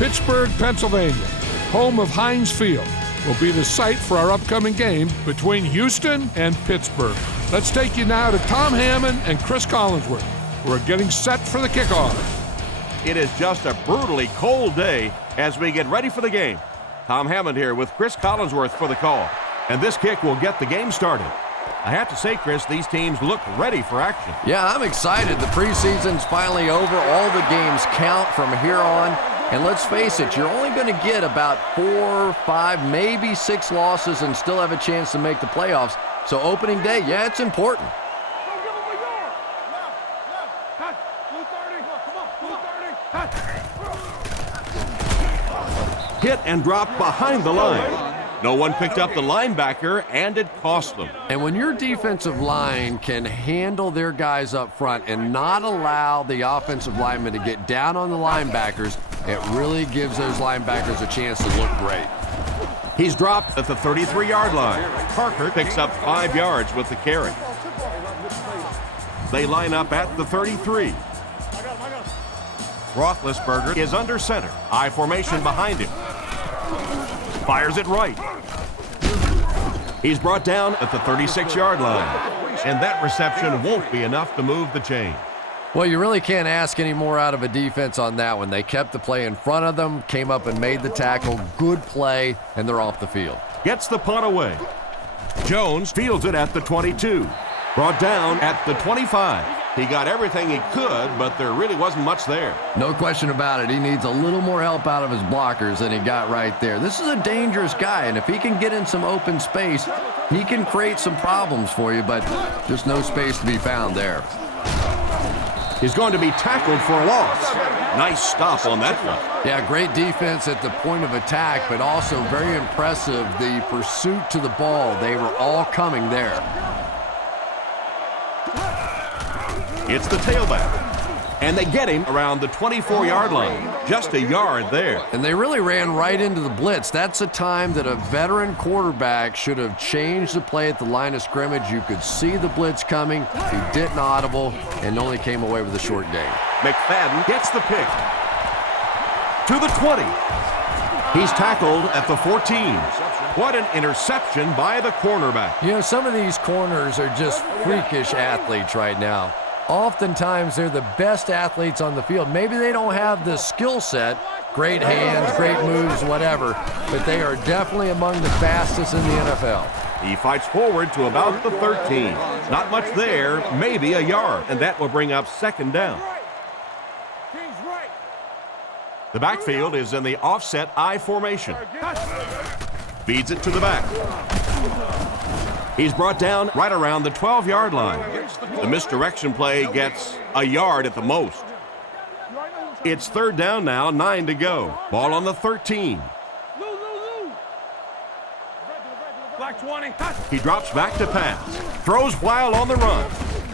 Pittsburgh, Pennsylvania, home of Heinz Field, will be the site for our upcoming game between Houston and Pittsburgh. Let's take you now to Tom Hammond and Chris Collinsworth, who are getting set for the kickoff. It is just a brutally cold day as we get ready for the game. Tom Hammond here with Chris Collinsworth for the call. And this kick will get the game started. I have to say, Chris, these teams look ready for action. Yeah, I'm excited. The preseason's finally over. All the games count from here on. And let's face it, you're only going to get about 4, 5, maybe 6 losses and still have a chance to make the playoffs. So opening day, yeah, it's important. Hit and dropped behind the line. No one picked up the linebacker, and it cost them. And when your defensive line can handle their guys up front and not allow the offensive linemen to get down on the linebackers, it really gives those linebackers a chance to look great. He's dropped at the 33-yard line. Parker picks up 5 yards with the carry. They line up at the 33. Roethlisberger is under center. I formation behind him. Fires it right. He's brought down at the 36-yard line. And that reception won't be enough to move the chain. Well, you really can't ask any more out of a defense on that one. They kept the play in front of them, came up and made the tackle. Good play, and they're off the field. Gets the punt away. Jones fields it at the 22. Brought down at the 25. He got everything he could, but there really wasn't much there. No question about it. He needs a little more help out of his blockers than he got right there. This is a dangerous guy, and if he can get in some open space, he can create some problems for you, but just no space to be found there. He's going to be tackled for a loss. Nice stop on that one. Yeah, great defense at the point of attack, but also very impressive, the pursuit to the ball. They were all coming there. It's the tailback. And they get him around the 24-yard line. Just a yard there. And they really ran right into the blitz. That's a time that a veteran quarterback should have changed the play at the line of scrimmage. You could see the blitz coming. He didn't audible and only came away with a short gain. McFadden gets the pick. To the 20. He's tackled at the 14. What an interception by the cornerback. You know, some of these corners are just freakish athletes right now. Oftentimes, they're the best athletes on the field. Maybe they don't have the skill set, great hands, great moves, whatever, but they are definitely among the fastest in the NFL. He fights forward to about the 13. Not much there, maybe a yard, and that will bring up second down. The backfield is in the offset I formation. Feeds it to the back. He's brought down right around the 12-yard line. The misdirection play gets a yard at the most. It's third down now, 9 to go. Ball on the 13. He drops back to pass. Throws while on the run.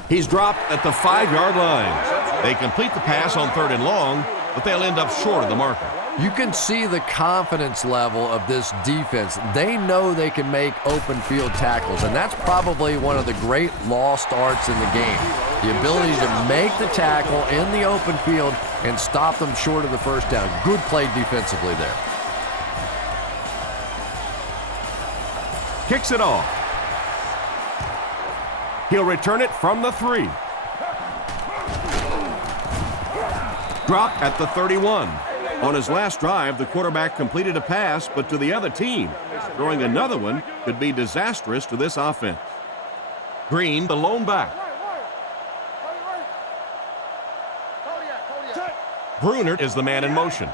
He's dropped at the 5-yard line. They complete the pass on 3rd and long, but they'll end up short of the marker. You can see the confidence level of this defense. They know they can make open field tackles, and that's probably one of the great lost arts in the game. The ability to make the tackle in the open field and stop them short of the first down. Good play defensively there. Kicks it off. He'll return it from the 3. Dropped at the 31. On his last drive, the quarterback completed a pass, but to the other team. Throwing another one could be disastrous to this offense. Green, the lone back. Bruner is the man in motion.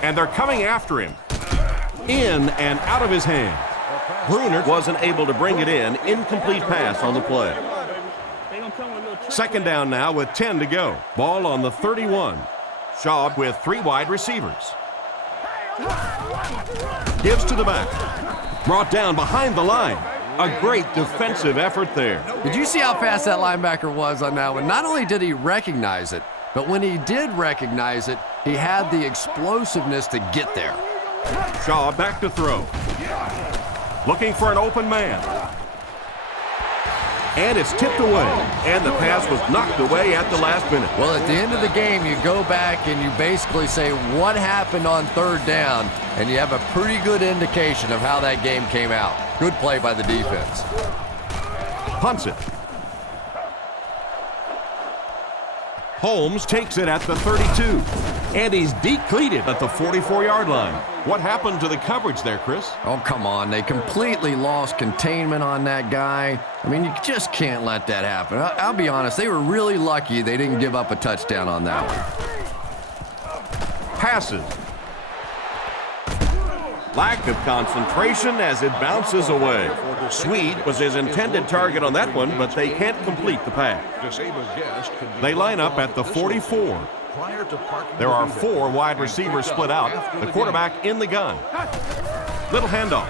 And they're coming after him. In and out of his hand. Bruner wasn't able to bring it in. Incomplete pass on the play. Second down now with 10 to go. Ball on the 31. Shaw with 3 wide receivers. Gives to the back. Brought down behind the line. A great defensive effort there. Did you see how fast that linebacker was on that one? Not only did he recognize it, but when he did recognize it, he had the explosiveness to get there. Shaw back to throw. Looking for an open man. And it's tipped away. And the pass was knocked away at the last minute. Well, at the end of the game, you go back and you basically say what happened on third down, and you have a pretty good indication of how that game came out. Good play by the defense. Punts it. Holmes takes it at the 32. And he's decleated at the 44-yard line. What happened to the coverage there, Chris? Oh, come on. They completely lost containment on that guy. I mean, you just can't let that happen. I'll be honest, they were really lucky they didn't give up a touchdown on that one. Passes. Lack of concentration as it bounces away. Swede was his intended target on that one, but they can't complete the pass. They line up at the 44. There are 4 wide receivers split out. The quarterback in the gun. Little handoff.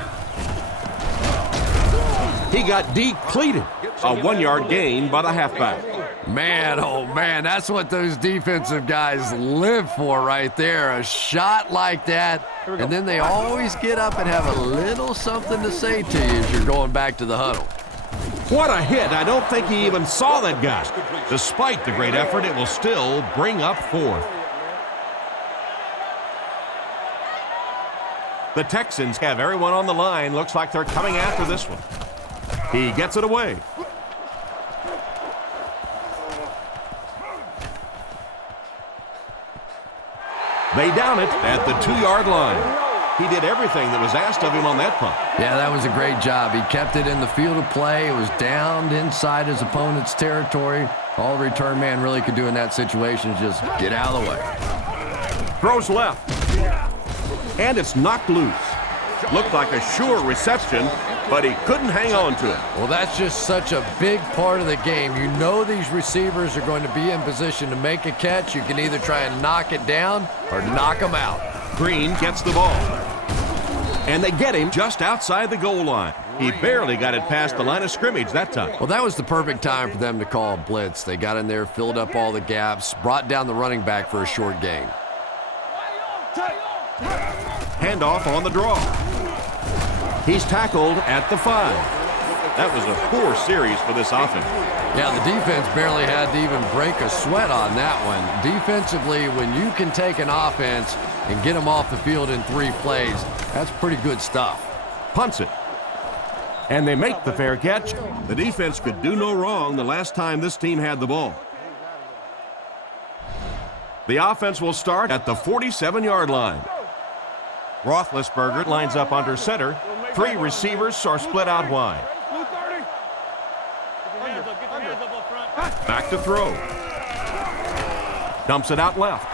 He got decleated. A 1-yard gain by the halfback. Man, oh man, that's what those defensive guys live for right there. A shot like that, and then they always get up and have a little something to say to you as you're going back to the huddle. What a hit. I don't think he even saw that guy. Despite the great effort, it will still bring up 4th. The Texans have everyone on the line. Looks like they're coming after this one. He gets it away. They down it at the 2-yard line. He did everything that was asked of him on that punt. Yeah, that was a great job. He kept it in the field of play. It was downed inside his opponent's territory. All the return man really could do in that situation is just get out of the way. Throws left. And it's knocked loose. Looked like a sure reception, but he couldn't hang on to it. Well, that's just such a big part of the game. You know these receivers are going to be in position to make a catch. You can either try and knock it down or knock them out. Green gets the ball. And they get him just outside the goal line. He barely got it past the line of scrimmage that time. Well, that was the perfect time for them to call a blitz. They got in there, filled up all the gaps, brought down the running back for a short gain. Handoff on the draw. He's tackled at the 5. That was a poor series for this offense. Yeah, the defense barely had to even break a sweat on that one. Defensively, when you can take an offense and get them off the field in 3 plays, that's pretty good stuff. Punts it. And they make the fair catch. The defense could do no wrong the last time this team had the ball. The offense will start at the 47-yard line. Roethlisberger lines up under center. 3 receivers are split out wide. Back to throw. Dumps it out left.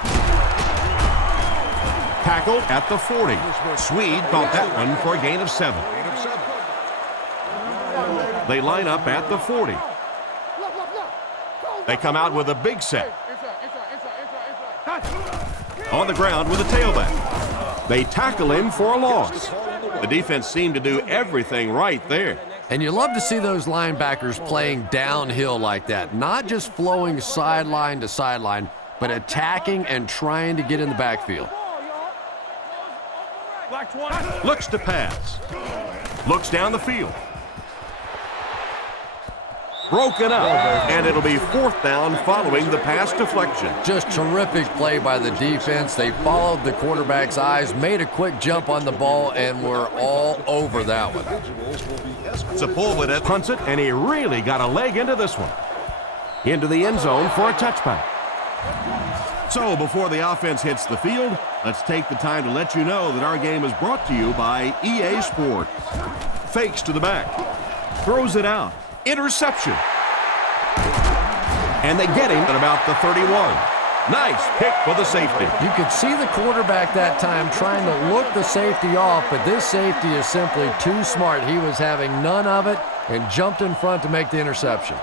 Tackled at the 40. Swede caught that one for a gain of 7. They line up at the 40. They come out with a big set. On the ground with a tailback. They tackle him for a loss. The defense seemed to do everything right there. And you love to see those linebackers playing downhill like that, not just flowing sideline to sideline, but attacking and trying to get in the backfield. Looks to pass. Looks down the field. Broken up, and it'll be 4th down following the pass deflection. Just terrific play by the defense. They followed the quarterback's eyes, made a quick jump on the ball, and were all over that one. Sepulveda punts it, and he really got a leg into this one. Into the end zone for a touchback. So before the offense hits the field, let's take the time to let you know that our game is brought to you by EA Sports. Fakes to the back. Throws it out. Interception. And they get him at about the 31. Nice pick for the safety. You could see the quarterback that time trying to look the safety off, but this safety is simply too smart. He was having none of it and jumped in front to make the interception.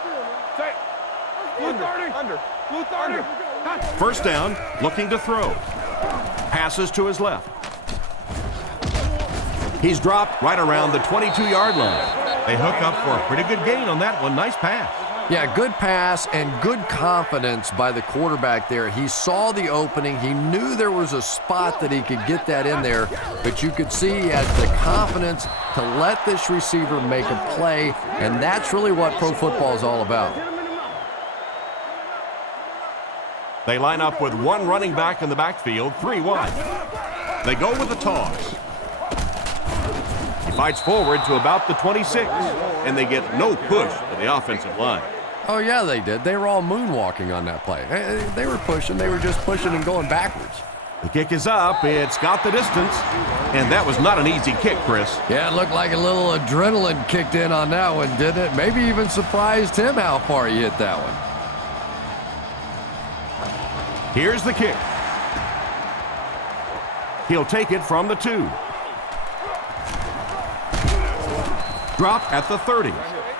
First down, looking to throw. Passes to his left. He's dropped right around the 22-yard line. They hook up for a pretty good gain on that one. Nice pass. Yeah, good pass and good confidence by the quarterback there. He saw the opening. He knew there was a spot that he could get that in there, but you could see he had the confidence to let this receiver make a play, and that's really what pro football is all about. They line up with one running back in the backfield, 3 wide. They go with the toss. He fights forward to about the 26, and they get no push to the offensive line. Oh, yeah, they did. They were all moonwalking on that play. They were pushing. They were just pushing and going backwards. The kick is up. It's got the distance, and that was not an easy kick, Chris. Yeah, it looked like a little adrenaline kicked in on that one, didn't it? Maybe even surprised him how far he hit that one. Here's the kick. He'll take it from the 2. Drop at the 30.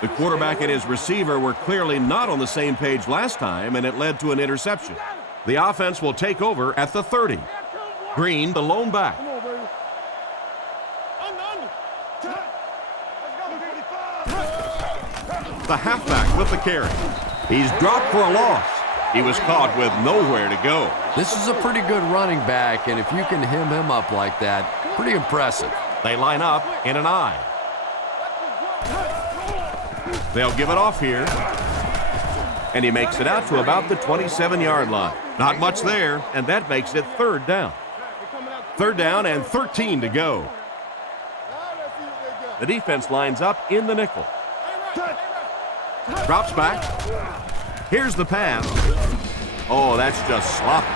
The quarterback and his receiver were clearly not on the same page last time, and it led to an interception. The offense will take over at the 30. Green, the lone back. The halfback with the carry. He's dropped for a loss. He was caught with nowhere to go. This is a pretty good running back, and if you can hem him up like that, pretty impressive. They line up in an I. They'll give it off here. And he makes it out to about the 27-yard line. Not much there, and that makes it 3rd down. 3rd down and 13 to go. The defense lines up in the nickel. Drops back. Here's the pass. Oh, that's just sloppy.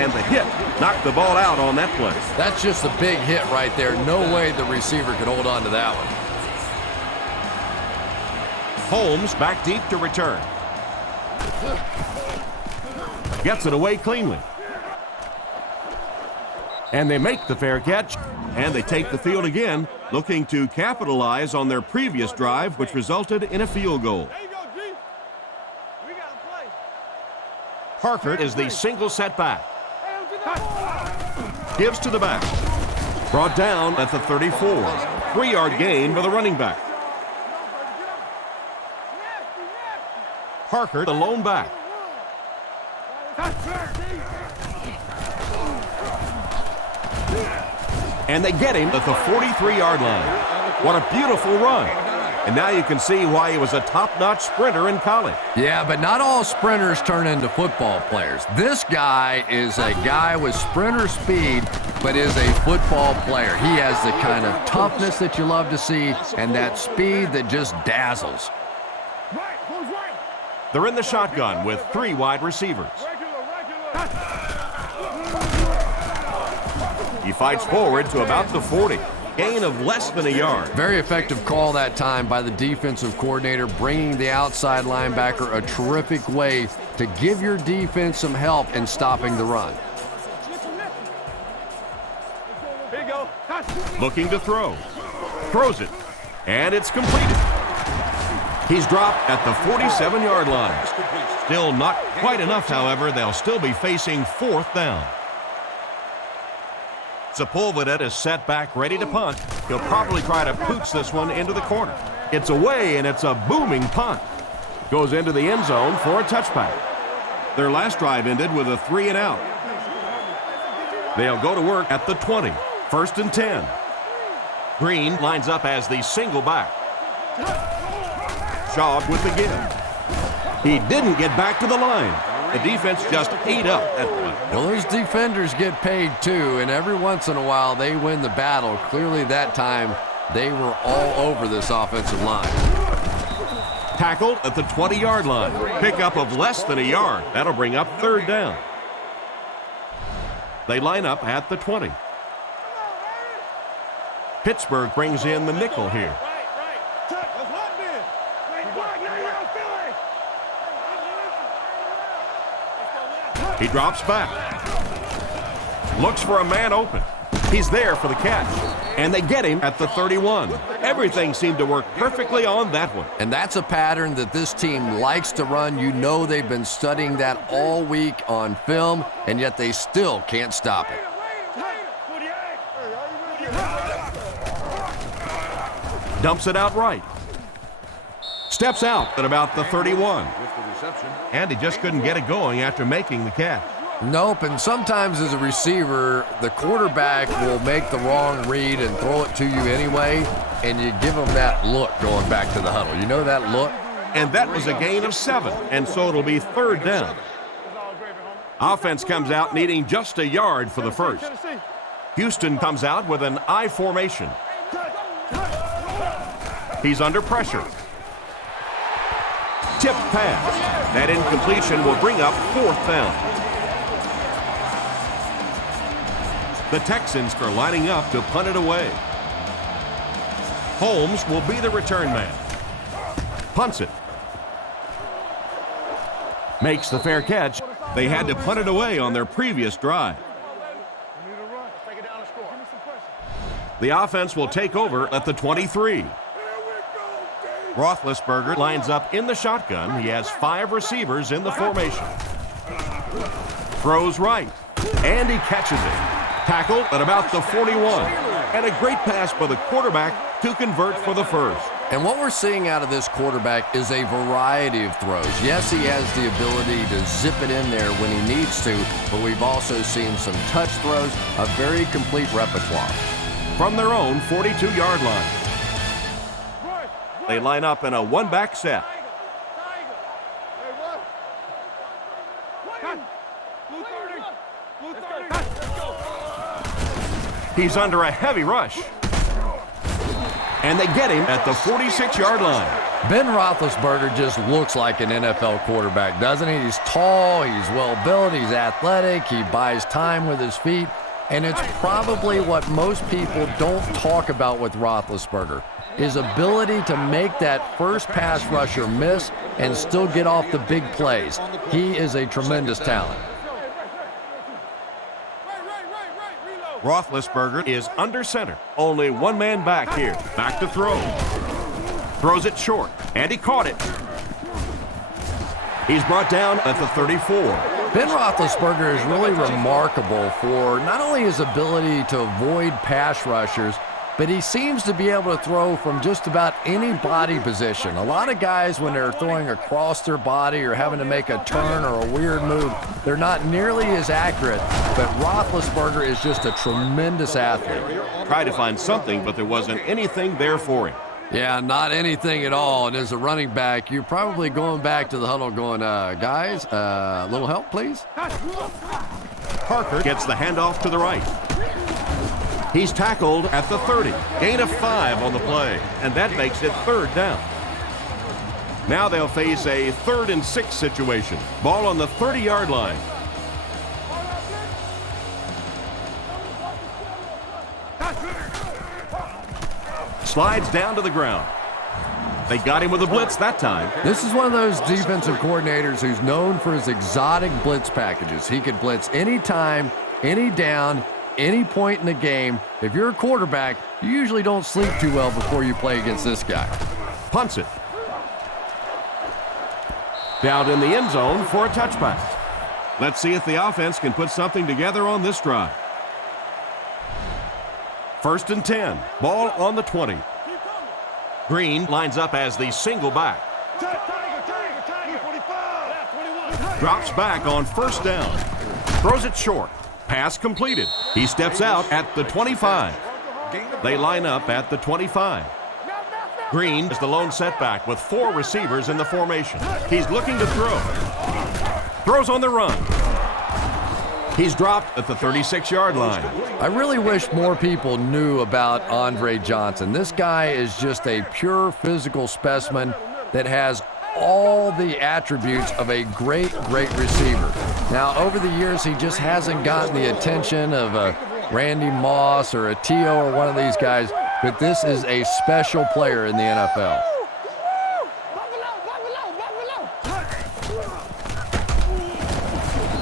And the hit knocked the ball out on that play. That's just a big hit right there. No way the receiver could hold on to that one. Holmes back deep to return. Gets it away cleanly. And they make the fair catch. And they take the field again, looking to capitalize on their previous drive, which resulted in a field goal. Parker is the single setback. Gives to the back. Brought down at the 34. 3-yard gain for the running back. Parker, the lone back. And they get him at the 43-yard line. What a beautiful run. And now you can see why he was a top-notch sprinter in college. Yeah, but not all sprinters turn into football players. This guy is a guy with sprinter speed, but is a football player. He has the kind of toughness that you love to see and that speed that just dazzles. They're in the shotgun with 3 wide receivers. He fights forward to about the 40. Gain of less than a yard. Very effective call that time by the defensive coordinator, bringing the outside linebacker a terrific way to give your defense some help in stopping the run. Looking to throw. Throws it. And it's completed. He's dropped at the 47-yard line. Still not quite enough, however. They'll still be facing 4th down. Sepulveda is set back, ready to punt. He'll probably try to pooch this one into the corner. It's away, and it's a booming punt. Goes into the end zone for a touchback. Their last drive ended with a 3-and-out. They'll go to work at the 20. 1st and 10. Green lines up as the single back. Schaub with the give. He didn't get back to the line. The defense just ate up that play. Well, those defenders get paid too, and every once in a while they win the battle. Clearly that time they were all over this offensive line. Tackled at the 20-yard line. Pickup of less than a yard. That'll bring up 3rd down. They line up at the 20. Pittsburgh brings in the nickel here. He drops back. Looks for a man open. He's there for the catch. And they get him at the 31. Everything seemed to work perfectly on that one. And that's a pattern that this team likes to run. You know they've been studying that all week on film, and yet they still can't stop it. Dumps it out right. Steps out at about the 31. And he just couldn't get it going after making the catch. Nope, and sometimes as a receiver, the quarterback will make the wrong read and throw it to you anyway, and you give him that look going back to the huddle. You know that look? And that was a gain of 7, and so it'll be 3rd down. Offense comes out needing just a yard for the first. Houston comes out with an I formation. He's under pressure. Tipped pass. That incompletion will bring up 4th down. The Texans are lining up to punt it away. Holmes will be the return man. Punts it. Makes the fair catch. They had to punt it away on their previous drive. The offense will take over at the 23. Roethlisberger lines up in the shotgun. He has 5 receivers in the formation. Throws right, and he catches it. Tackled at about the 41. And a great pass by the quarterback to convert for the first. And what we're seeing out of this quarterback is a variety of throws. Yes, he has the ability to zip it in there when he needs to, but we've also seen some touch throws, a very complete repertoire. From their own 42-yard line. They line up in a one-back set. He's under a heavy rush. And they get him at the 46-yard line. Ben Roethlisberger just looks like an NFL quarterback, doesn't he? He's tall, he's well-built, he's athletic, he buys time with his feet, and it's probably what most people don't talk about with Roethlisberger, his ability to make that first pass rusher miss and still get off the big plays. He is a tremendous talent. Roethlisberger is under center. Only one man back here. Back to throw. Throws it short, and he caught it. He's brought down at the 34. Ben Roethlisberger is really remarkable for not only his ability to avoid pass rushers, but he seems to be able to throw from just about any body position. A lot of guys, when they're throwing across their body or having to make a turn or a weird move, they're not nearly as accurate, but Roethlisberger is just a tremendous athlete. Tried to find something, but there wasn't anything there for him. Yeah, not anything at all. And as a running back, you're probably going back to the huddle going, guys, a little help, please? Parker gets the handoff to the right. He's tackled at the 30. Gain of 5 on the play, and that makes it 3rd down. Now they'll face a 3rd and 6 situation. Ball on the 30-yard line. Slides down to the ground. They got him with a blitz that time. This is one of those defensive coordinators who's known for his exotic blitz packages. He could blitz anytime, any down, any point in the game. If you're a quarterback, you usually don't sleep too well before you play against this guy. Punts it. Down in the end zone for a touchback. Let's see if the offense can put something together on this drive. 1st and 10. Ball on the 20. Green lines up as the single back. Drops back on 1st down. Throws it short. Pass completed. He steps out at the 25. They line up at the 25. Green is the lone setback with 4 receivers in the formation. He's looking to throw. Throws on the run. He's dropped at the 36-yard line. I really wish more people knew about Andre Johnson. This guy is just a pure physical specimen that has all the attributes of a great receiver. Now, over the years, he just hasn't gotten the attention of a Randy Moss or a T.O. or one of these guys, but this is a special player in the NFL.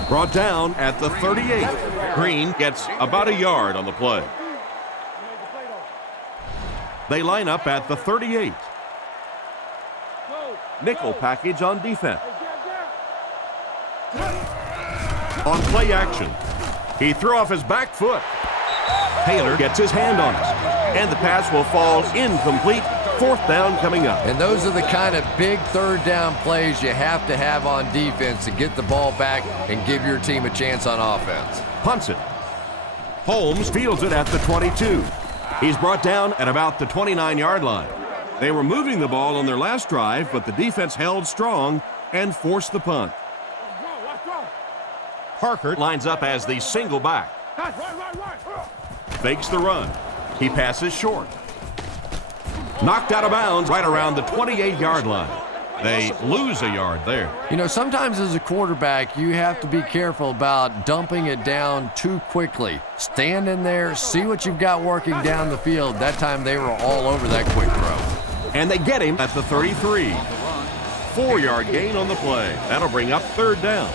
Brought down at the 38. Green gets about a yard on the play. They line up at the 38. Nickel package on defense. On play action, he threw off his back foot. Taylor gets his hand on it, and the pass will fall incomplete 4th down coming up. And those are the kind of big third down plays you have to have on defense to get the ball back and give your team a chance on offense. Punts it. Holmes fields it at the 22. He's brought down at about the 29-yard line. They were moving the ball on their last drive, but the defense held strong and forced the punt. Parker lines up as the single back. Fakes the run. He passes short. Knocked out of bounds right around the 28-yard line. They lose a yard there. You know, sometimes as a quarterback, you have to be careful about dumping it down too quickly. Stand in there, see what you've got working down the field. That time they were all over that quick throw. And they get him at the 33. 4-yard gain on the play. That'll bring up 3rd down.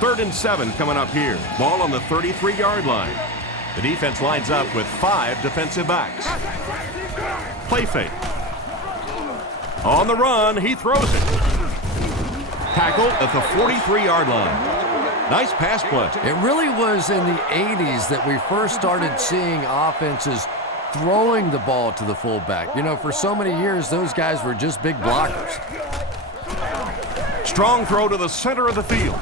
3rd and 7 coming up here. Ball on the 33-yard line. The defense lines up with 5 defensive backs. Play fake. On the run, he throws it. Tackled at the 43-yard line. Nice pass play. It really was in the 80s that we first started seeing offenses throwing the ball to the fullback. You know, for so many years, those guys were just big blockers. Strong throw to the center of the field.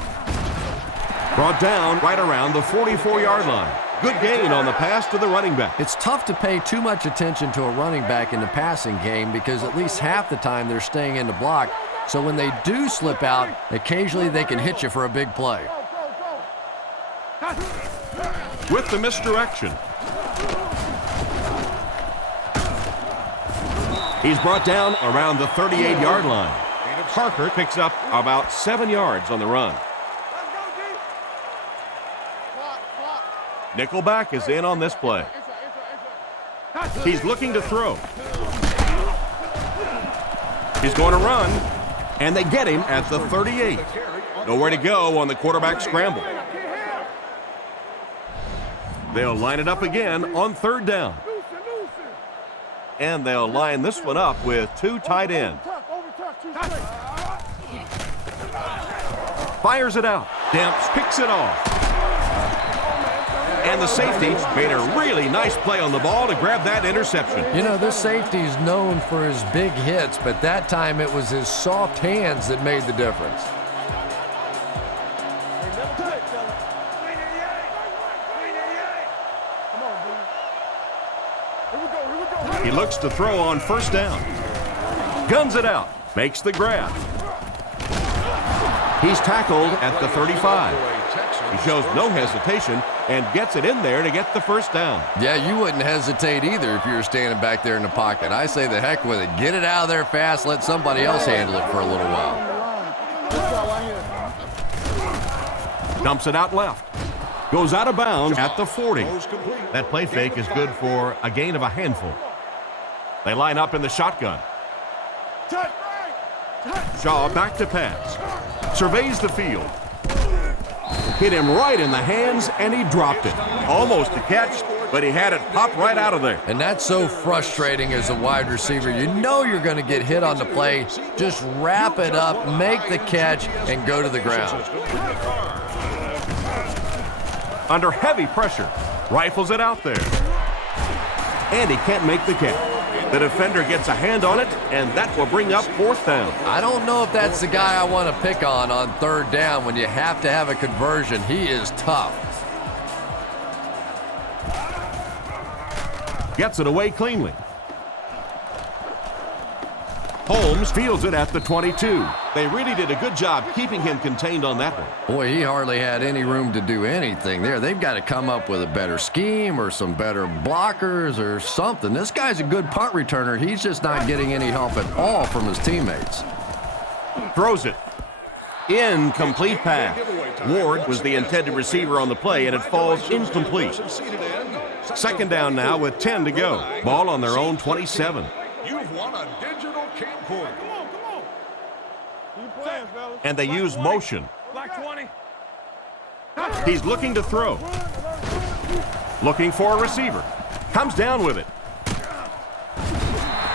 Brought down right around the 44-yard line. Good gain on the pass to the running back. It's tough to pay too much attention to a running back in the passing game because at least half the time they're staying in the block. So when they do slip out, occasionally they can hit you for a big play. With the misdirection. He's brought down around the 38-yard line. Parker picks up about 7 yards on the run. Nickelback is in on this play. He's looking to throw. He's going to run, and they get him at the 38. Nowhere to go on the quarterback scramble. They'll line it up again on 3rd down. And they'll line this one up with 2 tight ends. Fires it out. Demps picks it off. And the safety made a really nice play on the ball to grab that interception. You know, this safety is known for his big hits, but that time it was his soft hands that made the difference. He looks to throw on 1st down. Guns it out. Makes the grab. He's tackled at the 35. He shows no hesitation and gets it in there to get the 1st down. Yeah, you wouldn't hesitate either if you were standing back there in the pocket. I say the heck with it. Get it out of there fast. Let somebody else handle it for a little while. Dumps it out left. Goes out of bounds at the 40. That play fake is good for a gain of a handful. They line up in the shotgun. Shaw back to pass. Surveys the field. Hit him right in the hands, and he dropped it. Almost a catch, but he had it pop right out of there. And that's so frustrating as a wide receiver. You know you're going to get hit on the play. Just wrap it up, make the catch, and go to the ground. Under heavy pressure, rifles it out there. And he can't make the catch. The defender gets a hand on it, and that will bring up 4th down. I don't know if that's the guy I want to pick on 3rd down when you have to have a conversion. He is tough. Gets it away cleanly. Holmes fields it at the 22. They really did a good job keeping him contained on that one. Boy, he hardly had any room to do anything there. They've got to come up with a better scheme or some better blockers or something. This guy's a good punt returner. He's just not getting any help at all from his teammates. Throws it. Incomplete pass. Ward was the intended receiver on the play, and it falls incomplete. 2nd down now with 10 to go. Ball on their own 27. You've won a digital camcorder. And they use motion. He's looking to throw. Looking for a receiver. Comes down with it.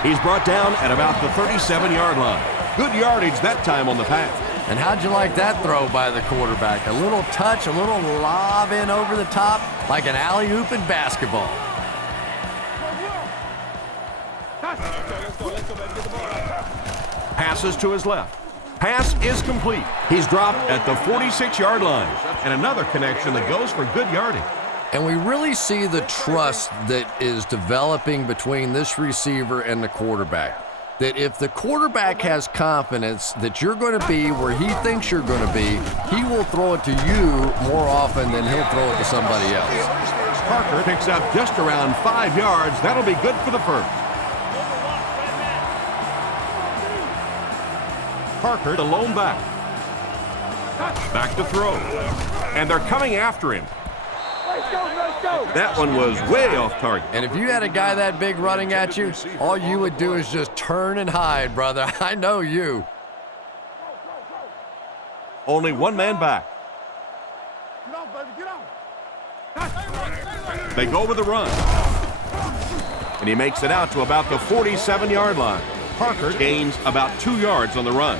He's brought down at about the 37-yard line. Good yardage that time on the pass. And how'd you like that throw by the quarterback? A little touch, a little lob in over the top, like an alley-oop in basketball. Passes to his left. Pass is complete. He's dropped at the 46-yard line. And another connection that goes for good yardage. And we really see the trust that is developing between this receiver and the quarterback. That if the quarterback has confidence that you're going to be where he thinks you're going to be, he will throw it to you more often than he'll throw it to somebody else. Parker picks up just around 5 yards. That'll be good for the first. Parker, the lone back. Back to throw. And they're coming after him. That one was way off target. And if you had a guy that big running at you, all you would do is just turn and hide, brother. I know you. Only one man back. They go with the run. And he makes it out to about the 47-yard line. Parker gains about 2 yards on the run.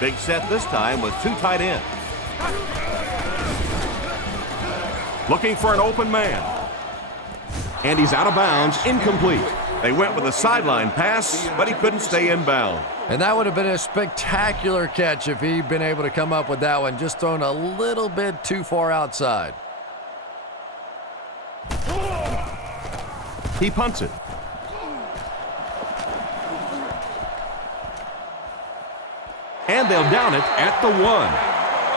Big set this time with 2 tight ends. Looking for an open man. And he's out of bounds, incomplete. They went with a sideline pass, but he couldn't stay in bounds. And that would have been a spectacular catch if he'd been able to come up with that one, just thrown a little bit too far outside. He punts it. And they'll down it at the 1.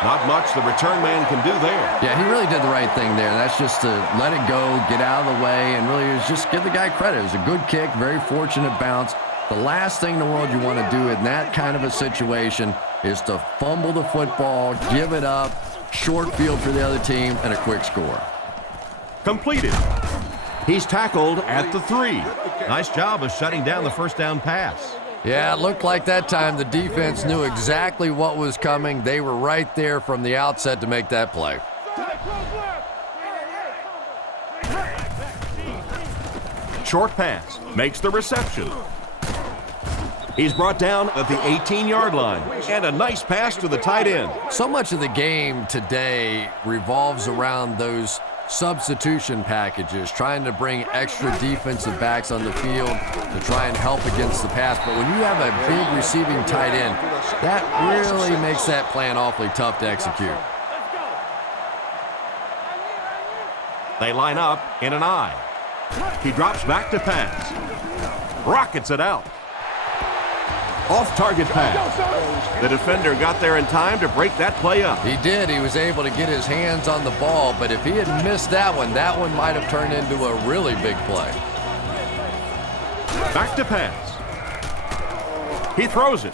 Not much the return man can do there. Yeah, he really did the right thing there. That's just to let it go, get out of the way, and really just give the guy credit. It was a good kick, very fortunate bounce. The last thing in the world you want to do in that kind of a situation is to fumble the football, give it up, short field for the other team, and a quick score. Completed. He's tackled at the 3. Nice job of shutting down the first down pass. Yeah, it looked like that time the defense knew exactly what was coming. They were right there from the outset to make that play. Short pass, makes the reception. He's brought down at the 18-yard line. And a nice pass to the tight end. So much of the game today revolves around those substitution packages, trying to bring extra defensive backs on the field to try and help against the pass. But when you have a big receiving tight end, that really makes that plan awfully tough to execute. They line up in an I. He drops back to pass. Rockets it out. Off-target pass. The defender got there in time to break that play up. He did. He was able to get his hands on the ball, but if he had missed that one might have turned into a really big play. Back to pass. He throws it.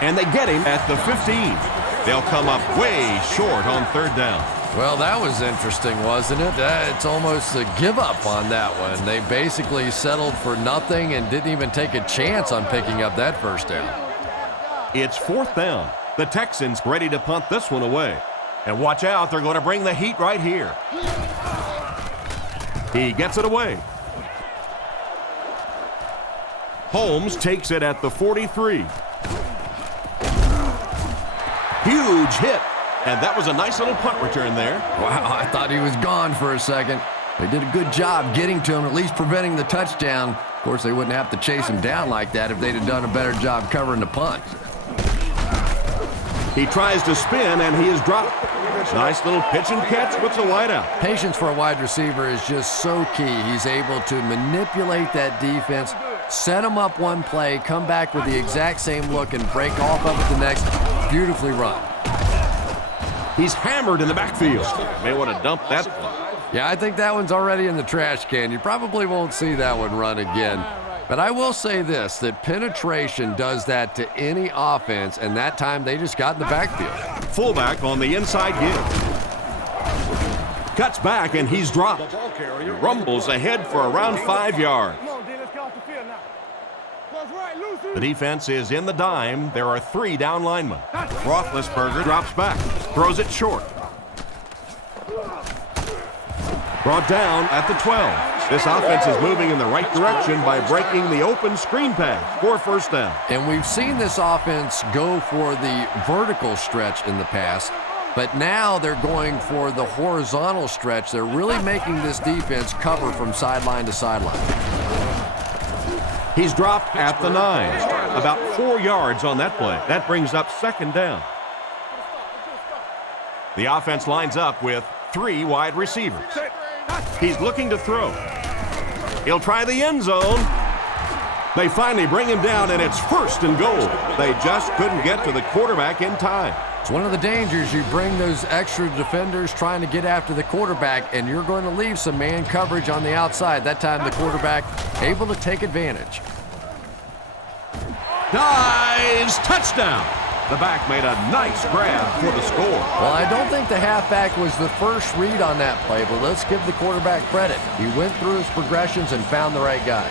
And they get him at the 15. They'll come up way short on third down. Well, that was interesting, wasn't it? It's almost a give-up on that one. They basically settled for nothing and didn't even take a chance on picking up that first down. It's fourth down. The Texans ready to punt this one away. And watch out, they're going to bring the heat right here. He gets it away. Holmes takes it at the 43. Huge hit. And that was a nice little punt return there. Wow, I thought he was gone for a second. They did a good job getting to him, at least preventing the touchdown. Of course, they wouldn't have to chase him down like that if they'd have done a better job covering the punt. He tries to spin, and he is dropped. Nice little pitch and catch with the wideout. Patience for a wide receiver is just so key. He's able to manipulate that defense, set him up one play, come back with the exact same look, and break off of it the next. Beautifully run. He's hammered in the backfield. May want to dump that one. Yeah, I think that one's already in the trash can. You probably won't see that one run again. But I will say this, that penetration does that to any offense, and that time they just got in the backfield. Fullback on the inside give. Cuts back, and he's dropped. He rumbles ahead for around 5 yards. The defense is in the dime. There are 3 down linemen. Roethlisberger drops back, throws it short. Brought down at the 12. This offense is moving in the right direction by breaking the open screen pass for first down. And we've seen this offense go for the vertical stretch in the past, But now they're going for the horizontal stretch. They're really making this defense cover from sideline to sideline. He's dropped at the 9. About 4 yards on that play. That brings up second down. The offense lines up with 3 wide receivers. He's looking to throw. He'll try the end zone. They finally bring him down, and it's 1st and goal. They just couldn't get to the quarterback in time. It's one of the dangers. You bring those extra defenders trying to get after the quarterback, and you're going to leave some man coverage on the outside. That time the quarterback able to take advantage. Dives, touchdown. The back made a nice grab for the score. Well, I don't think the halfback was the first read on that play, but let's give the quarterback credit. He went through his progressions and found the right guy.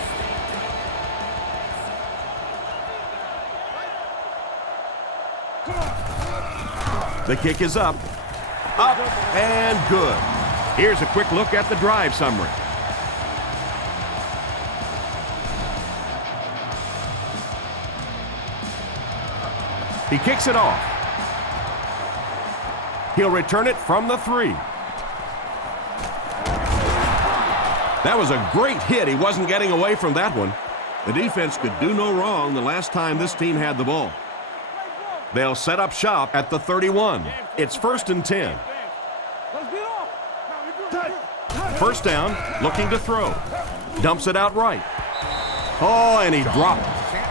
The kick is up, and good. Here's a quick look at the drive summary. He kicks it off. He'll return it from the 3. That was a great hit. He wasn't getting away from that one. The defense could do no wrong the last time this team had the ball. They'll set up shop at the 31. It's 1st and 10. First down, looking to throw. Dumps it out right. Oh, and he dropped it.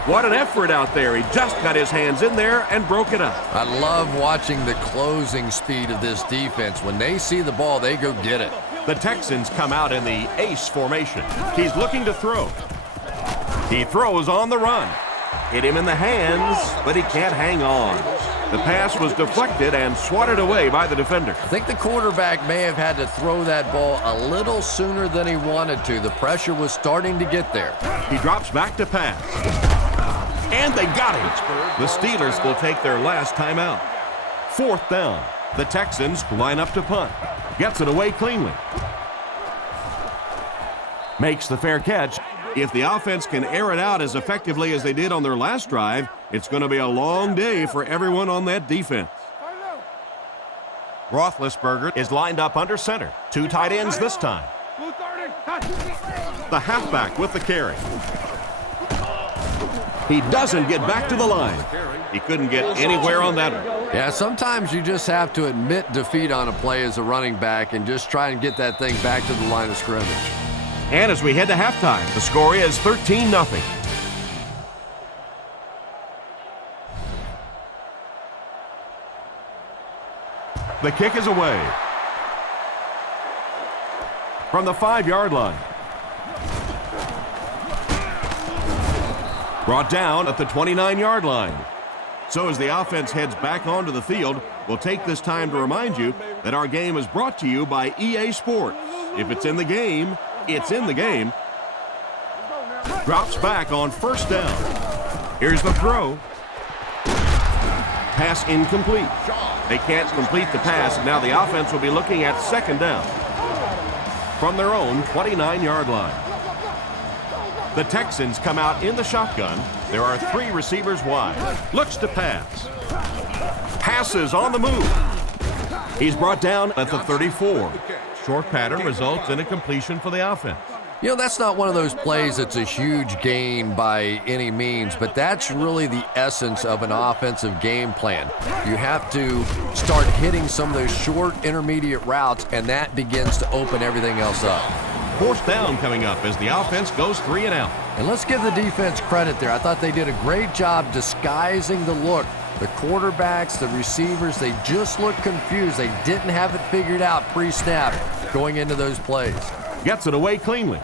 What an effort out there. He just got his hands in there and broke it up. I love watching the closing speed of this defense. When they see the ball, they go get it. The Texans come out in the ace formation. He's looking to throw. He throws on the run. Hit him in the hands, but he can't hang on. The pass was deflected and swatted away by the defender. I think the quarterback may have had to throw that ball a little sooner than he wanted to. The pressure was starting to get there. He drops back to pass. And they got him. The Steelers will take their last timeout. 4th down. The Texans line up to punt. Gets it away cleanly. Makes the fair catch. If the offense can air it out as effectively as they did on their last drive, it's going to be a long day for everyone on that defense. Roethlisberger is lined up under center. 2 tight ends this time. The halfback with the carry. He doesn't get back to the line. He couldn't get anywhere on that one. Yeah, sometimes you just have to admit defeat on a play as a running back and just try and get that thing back to the line of scrimmage. And as we head to halftime, the score is 13-0. The kick is away. From the 5-yard line. Brought down at the 29-yard line. So as the offense heads back onto the field, we'll take this time to remind you that our game is brought to you by EA Sports. If it's in the game, it's in the game. Drops back on 1st down. Here's the throw. Pass incomplete. They can't complete the pass, and now the offense will be looking at 2nd down from their own 29-yard line. The Texans come out in the shotgun. There are 3 receivers wide. Looks to pass. Passes on the move. He's brought down at the 34. Short pattern results in a completion for the offense. You know, that's not one of those plays that's a huge gain by any means, but that's really the essence of an offensive game plan. You have to start hitting some of those short intermediate routes, and that begins to open everything else up. 4th down coming up as the offense goes 3 and out. And let's give the defense credit there. I thought they did a great job disguising the look. The quarterbacks, the receivers, they just looked confused. They didn't have it figured out pre-snap going into those plays. Gets it away cleanly.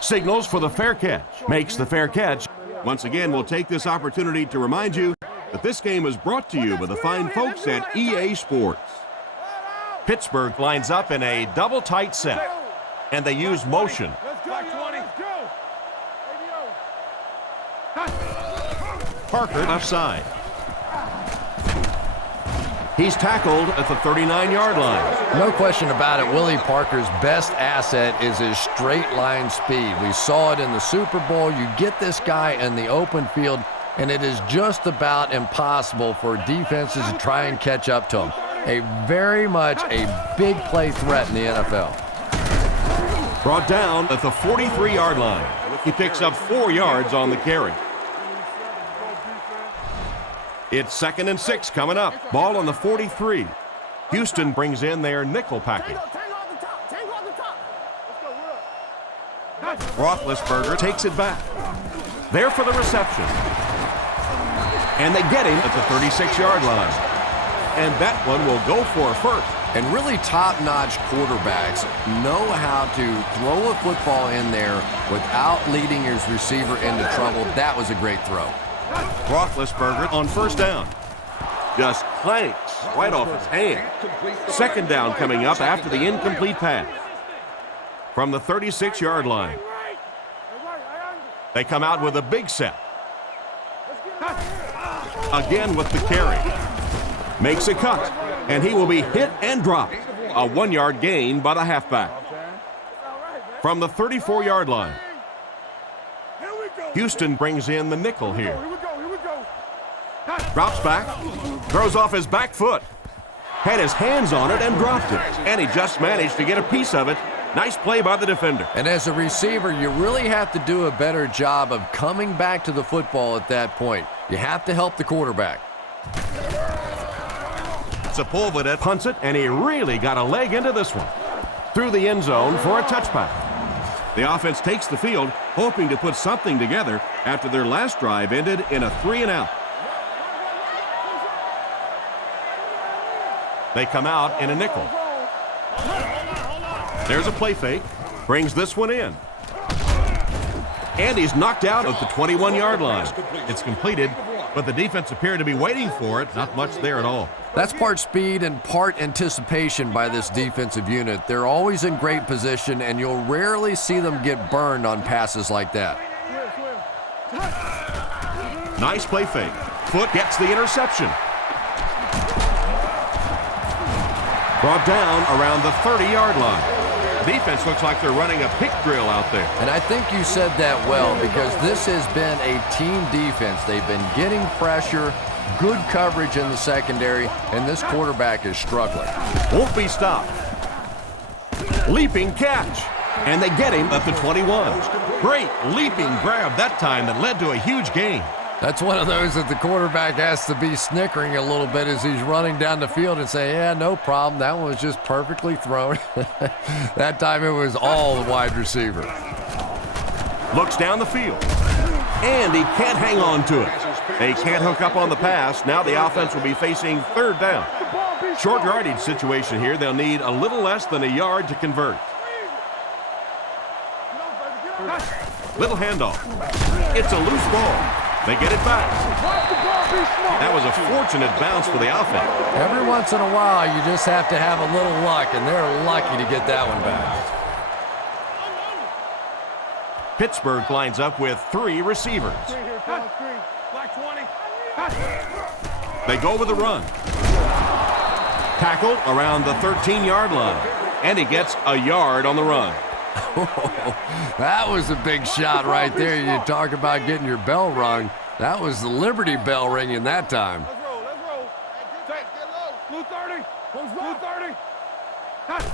Signals for the fair catch. Makes the fair catch. Once again, we'll take this opportunity to remind you that this game is brought to you by the fine folks at EA Sports. Pittsburgh lines up in a double tight set, and they use motion. Parker left side. He's tackled at the 39-yard line. No question about it, Willie Parker's best asset is his straight line speed. We saw it in the Super Bowl. You get this guy in the open field, and it is just about impossible for defenses to try and catch up to him. Very much a big play threat in the NFL. Brought down at the 43-yard line. He picks up 4 yards on the carry. It's 2nd and 6 coming up. Ball on the 43. Houston brings in their nickel package. Roethlisberger takes it back. There for the reception. And they get him at the 36-yard line. And that one will go for a first. And really top-notch quarterbacks know how to throw a football in there without leading his receiver into trouble. That was a great throw. Roethlisberger on 1st down. Just clanks right off his hand. 2nd down coming up after the incomplete pass. From the 36-yard line. They come out with a big set. Again with the carry. Makes a cut, and he will be hit and dropped. A 1-yard gain by the halfback. From the 34-yard line. Houston brings in the nickel here. Drops back, throws off his back foot. Had his hands on it and dropped it. And he just managed to get a piece of it. Nice play by the defender. And as a receiver, you really have to do a better job of coming back to the football at that point. You have to help the quarterback. Sepulveda punts it, and he really got a leg into this one. Through the end zone for a touchback. The offense takes the field, hoping to put something together after their last drive ended in a 3-and-out. They come out in a nickel. There's a play fake. Brings this one in. And he's knocked out at the 21-yard line. It's completed, but the defense appeared to be waiting for it. Not much there at all. That's part speed and part anticipation by this defensive unit. They're always in great position, and you'll rarely see them get burned on passes like that. Nice play fake. Foot gets the interception. Brought down around the 30-yard line. Defense looks like they're running a pick drill out there. And I think you said that well, because this has been a team defense. They've been getting pressure, good coverage in the secondary, and this quarterback is struggling. Won't be stopped. Leaping catch. And they get him at the 21. Great leaping grab that time that led to a huge gain. That's one of those that the quarterback has to be snickering a little bit as he's running down the field and say, yeah, no problem. That one was just perfectly thrown. That time it was all the wide receiver. Looks down the field. And he can't hang on to it. They can't hook up on the pass. Now the offense will be facing 3rd down. Short yardage situation here. They'll need a little less than a yard to convert. Little handoff. It's a loose ball. They get it back. That was a fortunate bounce for the offense. Every once in a while, you just have to have a little luck, and they're lucky to get that one back. Pittsburgh lines up with 3 receivers. They go with a run. Tackled around the 13-yard line, and he gets a yard on the run. That was a big shot right there. You talk about getting your bell rung. That was the Liberty Bell ringing that time.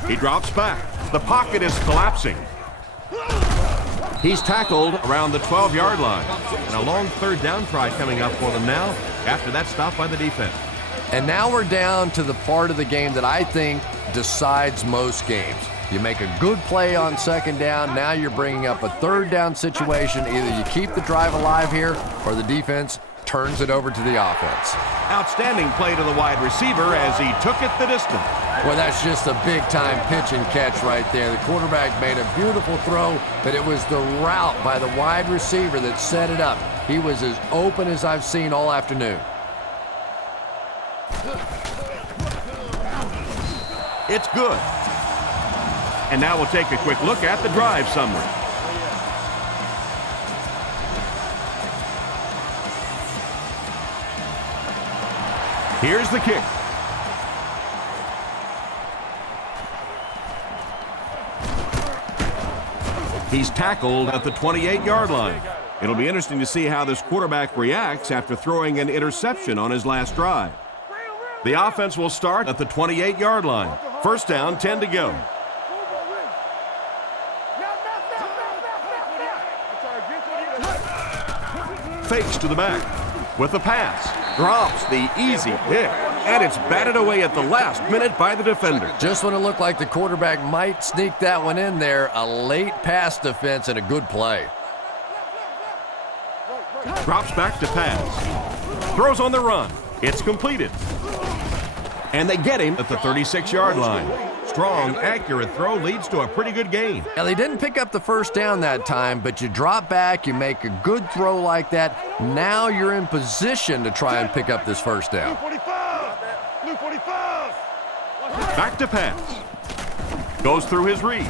He drops back. The pocket is collapsing. He's tackled around the 12-yard line. And a long 3rd down try coming up for them now after that stop by the defense. And now we're down to the part of the game that I think decides most games. You make a good play on 2nd down, now you're bringing up a 3rd down situation. Either you keep the drive alive here or the defense turns it over to the offense. Outstanding play to the wide receiver as he took it the distance. Well, that's just a big-time pitch and catch right there. The quarterback made a beautiful throw, but it was the route by the wide receiver that set it up. He was as open as I've seen all afternoon. It's good. And now we'll take a quick look at the drive summary. Here's the kick. He's tackled at the 28-yard line. It'll be interesting to see how this quarterback reacts after throwing an interception on his last drive. The offense will start at the 28-yard line. First down, 10 to go. Fakes to the back with the pass. Drops the easy pick. And it's batted away at the last minute by the defender. Just when it looked like the quarterback might sneak that one in there, a late pass defense and a good play. Drops back to pass. Throws on the run. It's completed. And they get him at the 36-yard line. Strong, accurate throw leads to a pretty good gain. Now, they didn't pick up the first down that time, but you drop back, you make a good throw like that. Now you're in position to try and pick up this first down. Back to pass. Goes through his read.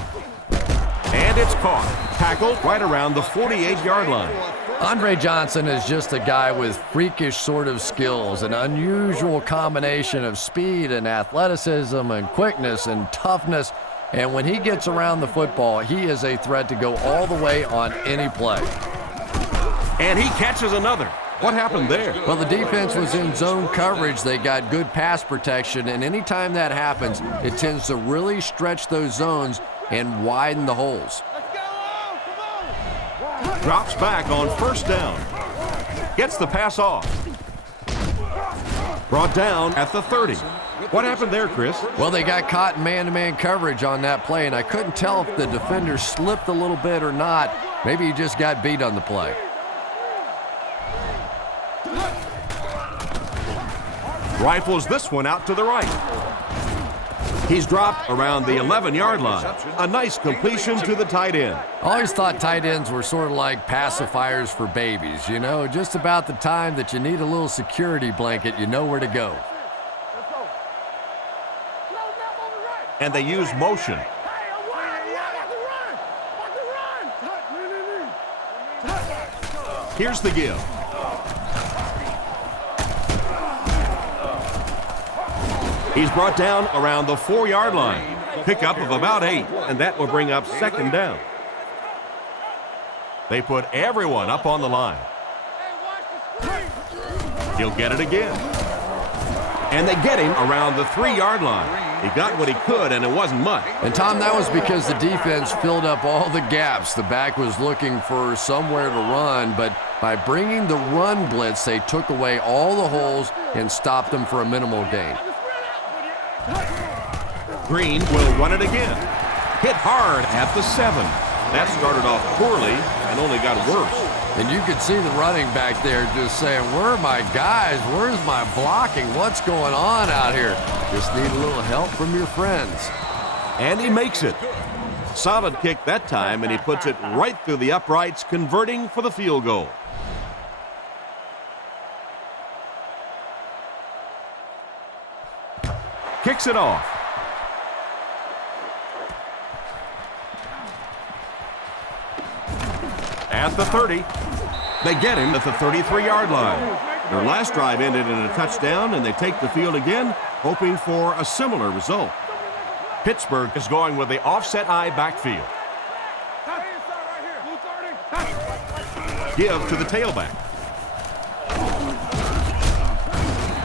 And it's caught. Tackled right around the 48-yard line. Andre Johnson is just a guy with freakish sort of skills, an unusual combination of speed and athleticism and quickness and toughness. And when he gets around the football, he is a threat to go all the way on any play. And he catches another. What happened there? Well, the defense was in zone coverage. They got good pass protection, and anytime that happens, it tends to really stretch those zones and widen the holes. Drops back on first down. Gets the pass off. Brought down at the 30. What happened there, Chris? Well, they got caught in man-to-man coverage on that play, and I couldn't tell if the defender slipped a little bit or not. Maybe he just got beat on the play. Rifles this one out to the right. He's dropped around the 11-yard line. A nice completion to the tight end. I always thought tight ends were sort of like pacifiers for babies. You know, just about the time that you need a little security blanket, you know where to go. And they use motion. Here's the give. He's brought down around the 4-yard line. Pickup of about 8, and that will bring up second down. They put everyone up on the line. He'll get it again. And they get him around the 3-yard line. He got what he could, and it wasn't much. And, Tom, that was because the defense filled up all the gaps. The back was looking for somewhere to run, but by bringing the run blitz, they took away all the holes and stopped them for a minimal gain. Green will run it again. Hit hard at the 7. That started off poorly and only got worse. And you could see the running back there just saying, where are my guys? Where's my blocking? What's going on out here? Just need a little help from your friends. And he makes it. Solid kick that time, and he puts it right through the uprights, converting for the field goal. Kicks it off. At the 30. They get him at the 33-yard line. Their last drive ended in a touchdown, and they take the field again, hoping for a similar result. Pittsburgh is going with the offset I backfield. Give to the tailback.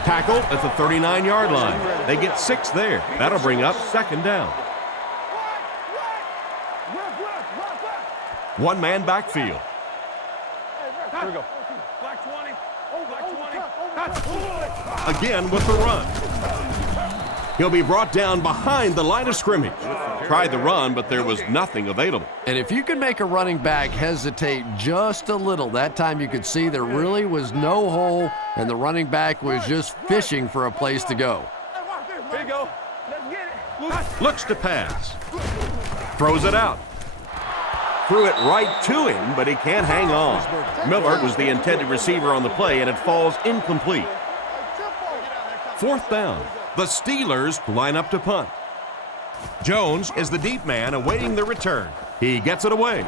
Tackle at the 39-yard line. They get 6 there. That'll bring up second down. One-man backfield. Here we go. Black 20. Black 20. Again with the run. He'll be brought down behind the line of scrimmage. Tried the run, but there was nothing available. And if you can make a running back hesitate just a little, that time you could see there really was no hole, and the running back was just fishing for a place to go. Here you go. Let's get it. Looks to pass. Throws it out. Threw it right to him, but he can't hang on. Miller was the intended receiver on the play, and it falls incomplete. Fourth down. The Steelers line up to punt. Jones is the deep man awaiting the return. He gets it away.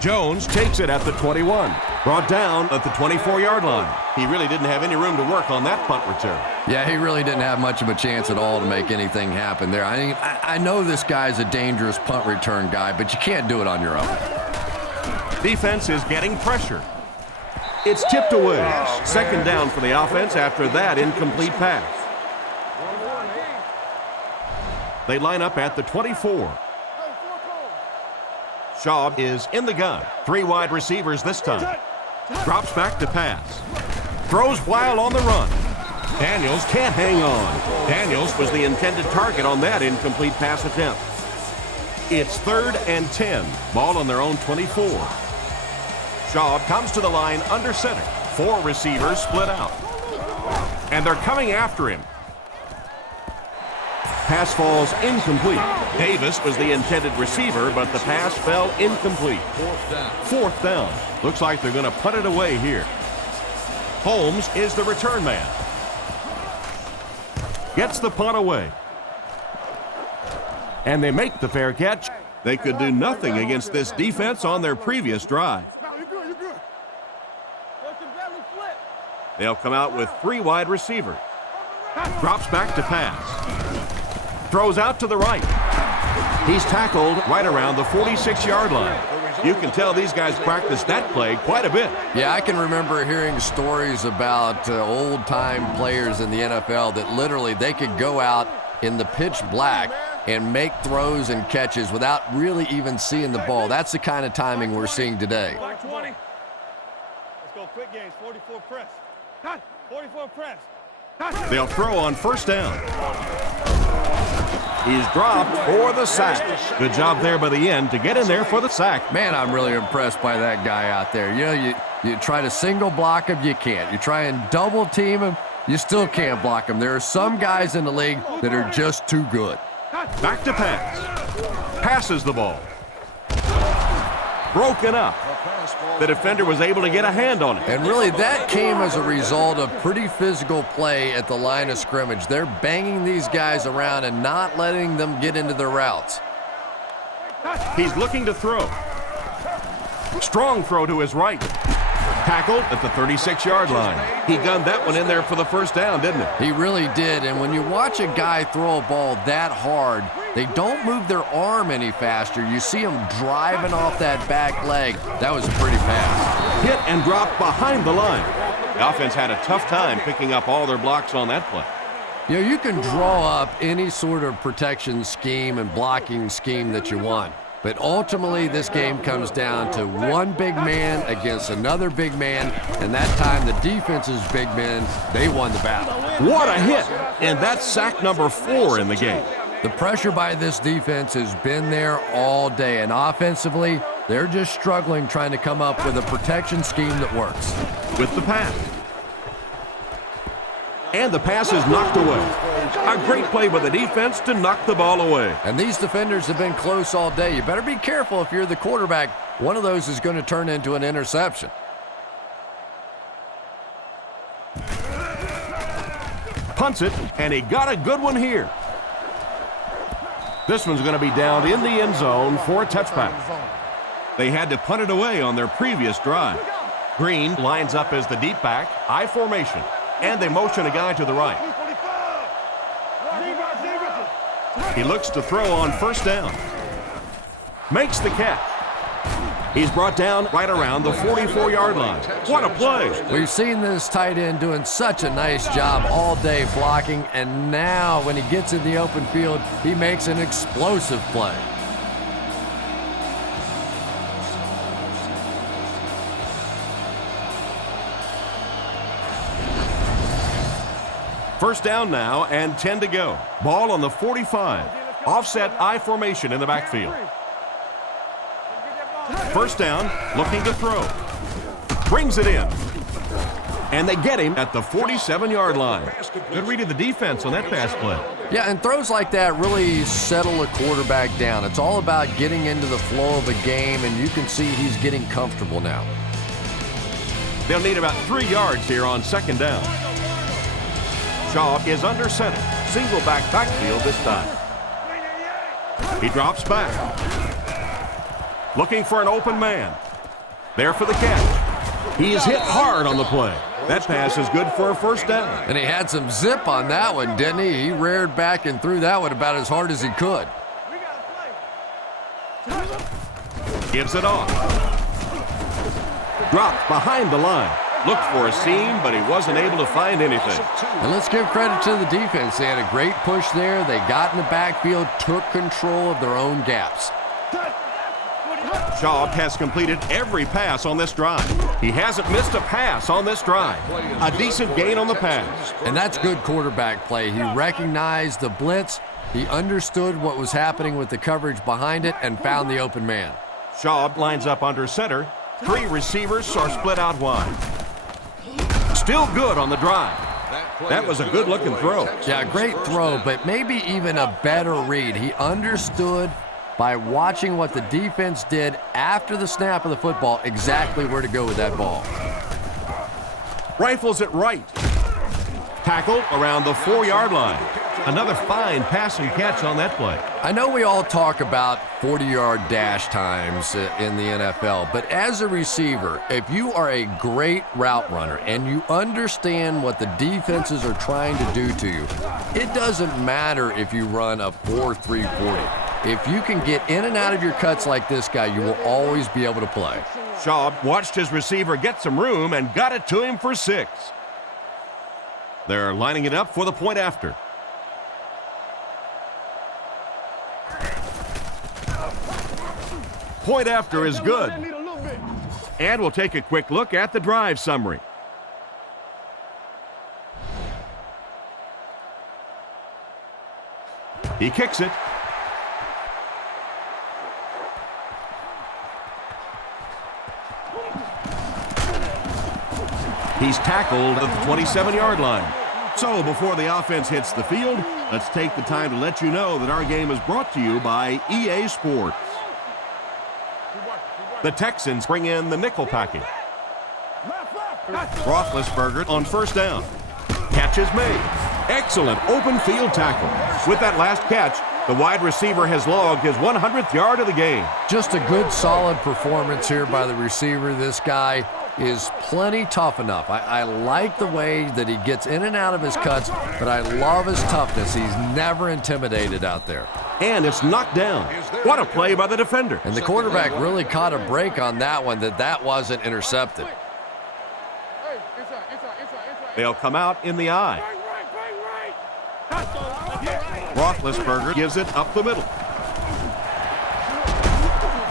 Jones takes it at the 21. Brought down at the 24-yard line. He really didn't have any room to work on that punt return. Yeah, he really didn't have much of a chance at all to make anything happen there. I know this guy's a dangerous punt return guy, but you can't do it on your own. Defense is getting pressure. It's tipped away. Second down for the offense after that incomplete pass. They line up at the 24. Shaw is in the gun. 3 wide receivers this time. Drops back to pass. Throws while on the run. Daniels can't hang on. Daniels was the intended target on that incomplete pass attempt. It's 3rd and 10. Ball on their own 24. Shaw comes to the line under center. 4 receivers split out. And they're coming after him. Pass falls incomplete. Davis was the intended receiver, but the pass fell incomplete. 4th down. Looks like they're going to punt it away here. Holmes is the return man. Gets the punt away. And they make the fair catch. They could do nothing against this defense on their previous drive. They'll come out with 3 wide receivers. Drops back to pass. Throws out to the right. He's tackled right around the 46-yard line. You can tell these guys practice that play quite a bit. Yeah, I can remember hearing stories about old-time players in the NFL that literally they could go out in the pitch black and make throws and catches without really even seeing the ball. That's the kind of timing we're seeing today. Black 20. Let's go quick games. 44 press. 44 press. They'll throw on 1st down. He's dropped for the sack. Good job there by the end to get in there for the sack. Man, I'm really impressed by that guy out there. You know, you try to single block him, you can't. You try and double team him, you still can't block him. There are some guys in the league that are just too good. Back to pass. Passes the ball. Broken up. The defender was able to get a hand on it. And really, that came as a result of pretty physical play at the line of scrimmage. They're banging these guys around and not letting them get into their routes. He's looking to throw. Strong throw to his right. Tackled at the 36-yard line. He gunned that one in there for the 1st down, didn't he? He really did. And when you watch a guy throw a ball that hard, they don't move their arm any faster. You see them driving off that back leg. That was a pretty pass. Hit and dropped behind the line. The offense had a tough time picking up all their blocks on that play. You know, you can draw up any sort of protection scheme and blocking scheme that you want. But ultimately, this game comes down to one big man against another big man, and that time the defense's big men, they won the battle. What a hit! And that's sack number 4 in the game. The pressure by this defense has been there all day, and offensively, they're just struggling trying to come up with a protection scheme that works. With the pass. And the pass is knocked away. A great play by the defense to knock the ball away. And these defenders have been close all day. You better be careful if you're the quarterback. One of those is going to turn into an interception. Punts it, and he got a good one here. This one's going to be down in the end zone for a touchback. They had to punt it away on their previous drive. Green lines up as the deep back, I formation, and they motion a guy to the right. He looks to throw on 1st down. Makes the catch. He's brought down right around the 44-yard line. What a play. We've seen this tight end doing such a nice job all day blocking, and now when he gets in the open field, he makes an explosive play. First down now and 10 to go. Ball on the 45. Offset I formation in the backfield. 1st down, looking to throw. Brings it in. And they get him at the 47-yard line. Good read of the defense on that pass play. Yeah, and throws like that really settle a quarterback down. It's all about getting into the flow of a game, and you can see he's getting comfortable now. They'll need about 3 yards here on 2nd down. Shaw is under center. Single backfield this time. He drops back. Looking for an open man. There for the catch. He is hit hard on the play. That pass is good for a 1st down. And he had some zip on that one, didn't he? He reared back and threw that one about as hard as he could. Gives it off. Dropped behind the line. Looked for a seam, but he wasn't able to find anything. And let's give credit to the defense. They had a great push there. They got in the backfield, took control of their own gaps. Schaub has completed every pass on this drive. He hasn't missed a pass on this drive. A decent gain on the pass. And that's good quarterback play. He recognized the blitz. He understood what was happening with the coverage behind it and found the open man. Schaub lines up under center. 3 receivers are split out wide. Still good on the drive. That was a good-looking throw. Yeah, great throw, but maybe even a better read. He understood by watching what the defense did after the snap of the football exactly where to go with that ball. Rifles it right. Tackle around the 4-yard line. Another fine pass and catch on that play. I know we all talk about 40-yard dash times in the NFL, but as a receiver, if you are a great route runner and you understand what the defenses are trying to do to you, it doesn't matter if you run a 4.3 40. If you can get in and out of your cuts like this guy, you will always be able to play. Schaub watched his receiver get some room and got it to him for 6. They're lining it up for the point after. Point after is good. And we'll take a quick look at the drive summary. He kicks it. He's tackled at the 27-yard line. So before the offense hits the field, let's take the time to let you know that our game is brought to you by EA Sports. The Texans bring in the nickel package. Roethlisberger on first down. Catch is made. Excellent open field tackle. With that last catch, the wide receiver has logged his 100th yard of the game. Just a good, solid performance here by the receiver. This guy is plenty tough enough. I like the way that he gets in and out of his cuts, but I love his toughness. He's never intimidated out there. And it's knocked down. What a play by the defender. And the quarterback really caught a break on that one, that wasn't intercepted. They'll come out in the eye. Roethlisberger gives it up the middle.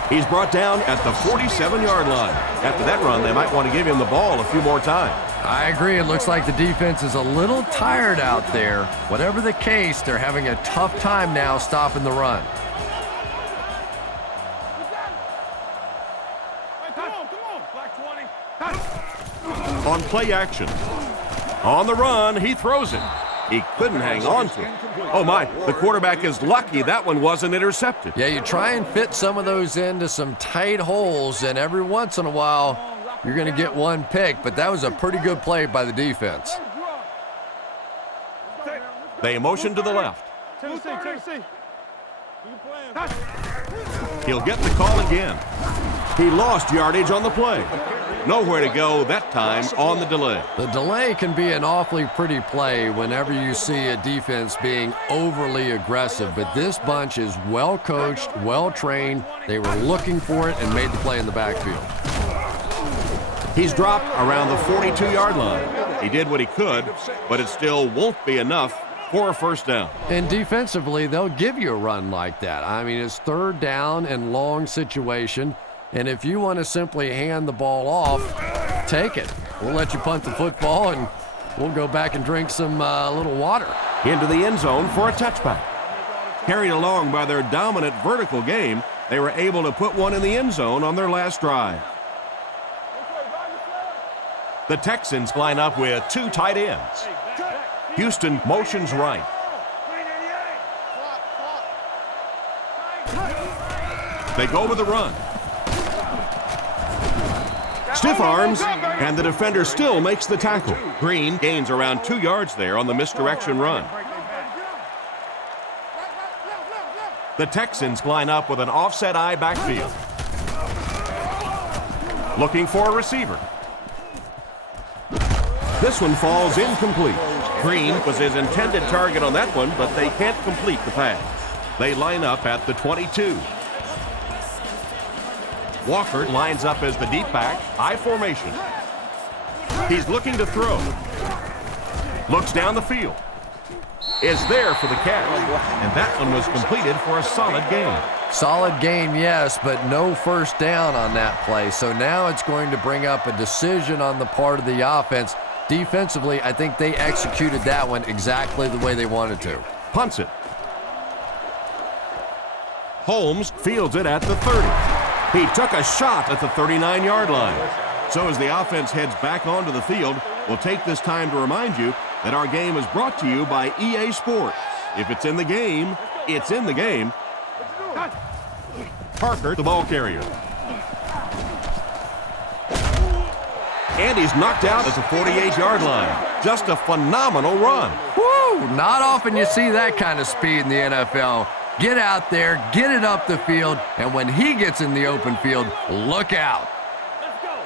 He's brought down at the 47-yard line. After that run, they might want to give him the ball a few more times. I agree. It looks like the defense is a little tired out there. Whatever the case, they're having a tough time now stopping the run. On play action. On the run, he throws it. He couldn't hang on to it. Oh my, the quarterback is lucky that one wasn't intercepted. Yeah, you try and fit some of those into some tight holes, and every once in a while, you're going to get one pick, but that was a pretty good play by the defense. They motion to the left. He'll get the call again. He lost yardage on the play. Nowhere to go that time on the delay. The delay can be an awfully pretty play whenever you see a defense being overly aggressive, but this bunch is well coached, well trained. They were looking for it and made the play in the backfield. He's dropped around the 42-yard line. He did what he could, but it still won't be enough for a first down. And defensively, they'll give you a run like that. I mean, it's third down and long situation. And if you want to simply hand the ball off, take it. We'll let you punt the football, and we'll go back and drink some little water. Into the end zone for a touchback. Carried along by their dominant vertical game, they were able to put one in the end zone on their last drive. The Texans line up with 2 tight ends. Houston motions right. They go with the run. Stiff arms, and the defender still makes the tackle. Green gains around 2 yards there on the misdirection run. The Texans line up with an offset eye backfield. Looking for a receiver. This one falls incomplete. Green was his intended target on that one, but they can't complete the pass. They line up at the 22. Walker lines up as the deep back, I formation. He's looking to throw. Looks down the field. Is there for the catch. And that one was completed for a solid gain. Solid gain, yes, but no first down on that play. So now it's going to bring up a decision on the part of the offense. Defensively, I think they executed that one exactly the way they wanted to. Punts it. Holmes fields it at the 30. He took a shot at the 39-yard line. So as the offense heads back onto the field, we'll take this time to remind you that our game is brought to you by EA Sports. If it's in the game, it's in the game. Parker, the ball carrier. And he's knocked out at the 48-yard line. Just a phenomenal run. Woo! Not often you see that kind of speed in the NFL. Get out there, get it up the field, and when he gets in the open field, look out. Let's go.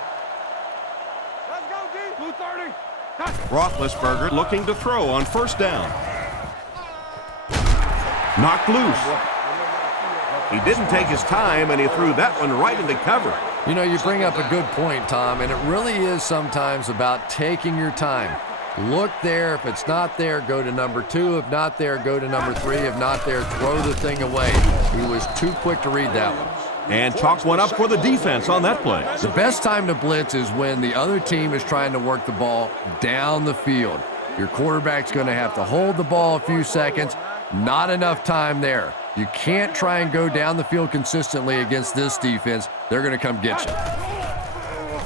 Let's go, D. Blue 30. Roethlisberger looking to throw on first down. Knocked loose. He didn't take his time, and he threw that one right into cover. You know, you bring up a good point, Tom, and it really is sometimes about taking your time. Look there. If it's not there, go to number 2. If not there, go to number 3. If not there, throw the thing away. He was too quick to read that one. And chalks one up for the defense on that play. The best time to blitz is when the other team is trying to work the ball down the field. Your quarterback's going to have to hold the ball a few seconds. Not enough time there. You can't try and go down the field consistently against this defense. They're going to come get you.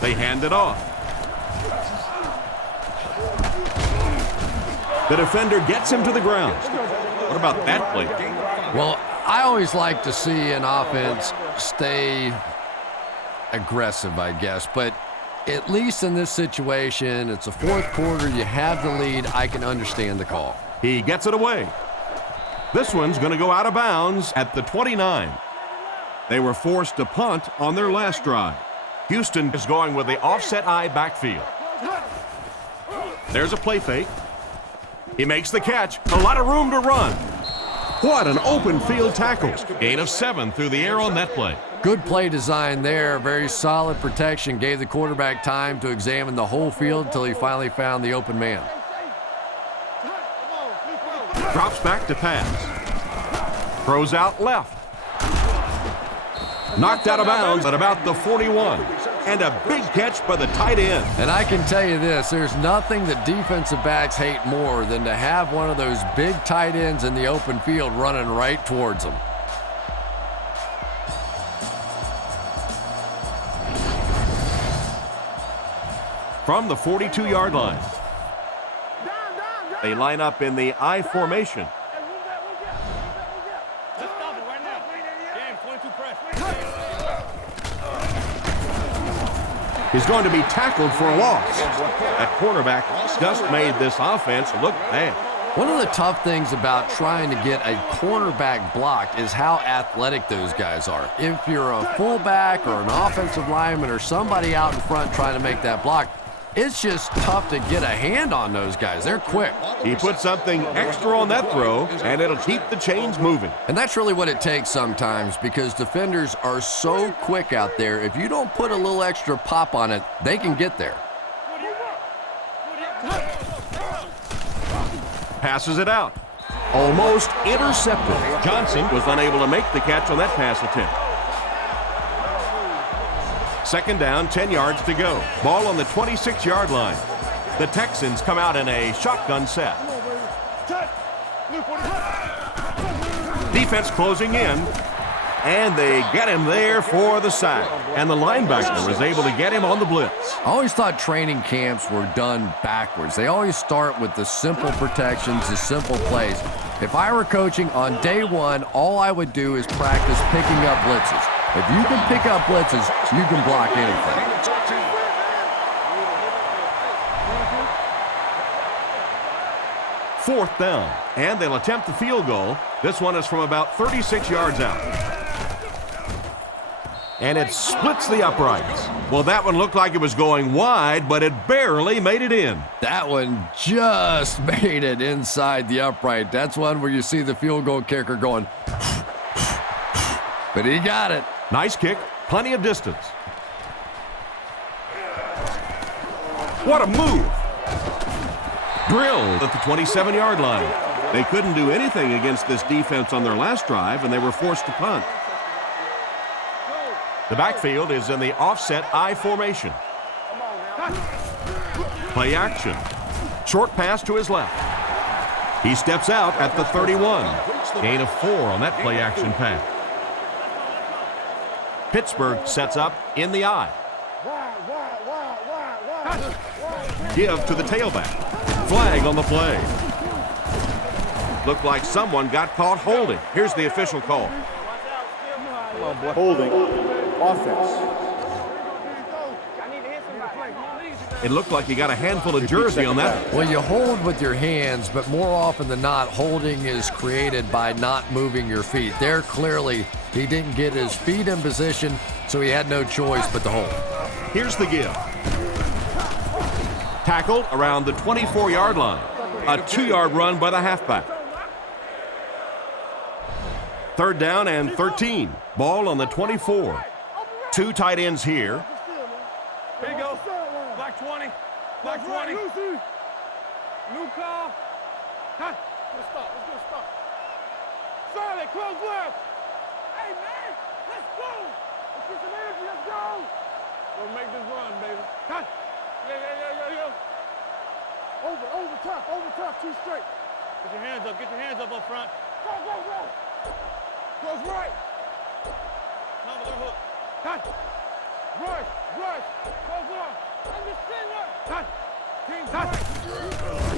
They hand it off. The defender gets him to the ground. What about that play? Well, I always like to see an offense stay aggressive, I guess. But at least in this situation, it's a fourth quarter. You have the lead. I can understand the call. He gets it away. This one's going to go out of bounds at the 29. They were forced to punt on their last drive. Houston is going with the offset I backfield. There's a play fake. He makes the catch. A lot of room to run. What an open field tackle. Gain of 7 through the air on that play. Good play design there. Very solid protection. Gave the quarterback time to examine the whole field until he finally found the open man. Drops back to pass. Throws out left. Knocked out of bounds at about the 41. And a big catch by the tight end. And I can tell you this, there's nothing that defensive backs hate more than to have one of those big tight ends in the open field running right towards them. From the 42-yard line. They line up in the I formation. Let's stop it right now. Game, 22 press. He's going to be tackled for a loss. That cornerback just made this offense look bad. One of the tough things about trying to get a cornerback blocked is how athletic those guys are. If you're a fullback or an offensive lineman or somebody out in front trying to make that block, it's just tough to get a hand on those guys. They're quick. He put something extra on that throw, and it'll keep the chains moving. And that's really what it takes sometimes because defenders are so quick out there. If you don't put a little extra pop on it, they can get there. Passes it out. Almost intercepted. Johnson was unable to make the catch on that pass attempt. Second down, 10 yards to go. Ball on the 26-yard line. The Texans come out in a shotgun set. Defense closing in, and they get him there for the sack. And the linebacker was able to get him on the blitz. I always thought training camps were done backwards. They always start with the simple protections, the simple plays. If I were coaching on day one, all I would do is practice picking up blitzes. If you can pick up blitzes, you can block anything. Fourth down, and they'll attempt the field goal. This one is from about 36 yards out. And it splits the uprights. Well, that one looked like it was going wide, but it barely made it in. That one just made it inside the upright. That's one where you see the field goal kicker going, but he got it. Nice kick, Plenty of distance. What a move! Drilled at the 27-yard line. They couldn't do anything against this defense on their last drive, and they were forced to punt. The backfield is in the offset I formation. Play action. Short pass to his left. He steps out at the 31. Gain of 4 on that play action pass. Pittsburgh sets up in the I. Give to the tailback. Flag on the play. Looked like someone got caught holding. Here's the official call. Holding. Offense. It looked like you got a handful of jersey on that. Well, you hold with your hands, but more often than not, holding is created by not moving your feet. There, clearly, he didn't get his feet in position, so he had no choice but to hold. Here's the give. Tackled around the 24-yard line. A 2-yard run by the halfback. 3rd down and 13. Ball on the 24. 2 tight ends here. Here you go. Black 20. Black 20. New call. Huh? Let's stop. Solid, close left. Hey, man, let's go. Let's get some energy. Let's go. We'll make this run, baby. Huh? Yeah. Over tough, 2 straight. Get your hands up front. Go. Close right. Top of their hook. Cut. Rush. Close off. Cut.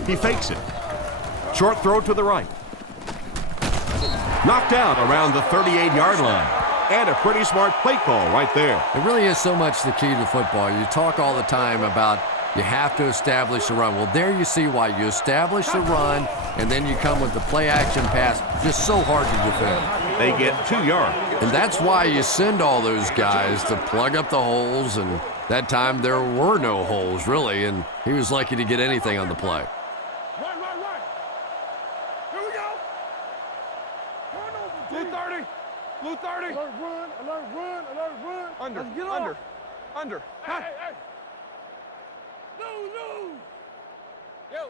He fakes it. Short throw to the right. Knocked out around the 38-yard line. And a pretty smart play call right there. It really is so much the key to football. You talk all the time about you have to establish the run. Well, there you see why. You establish the run, and then you come with the play-action pass. Just so hard to defend. They get 2 yards. And that's why you send all those guys to plug up the holes, and that time there were no holes, really, and he was lucky to get anything on the play. Right. Here we go. Turn over. Blue 30. Alert run. Under. Hey. No. Yo.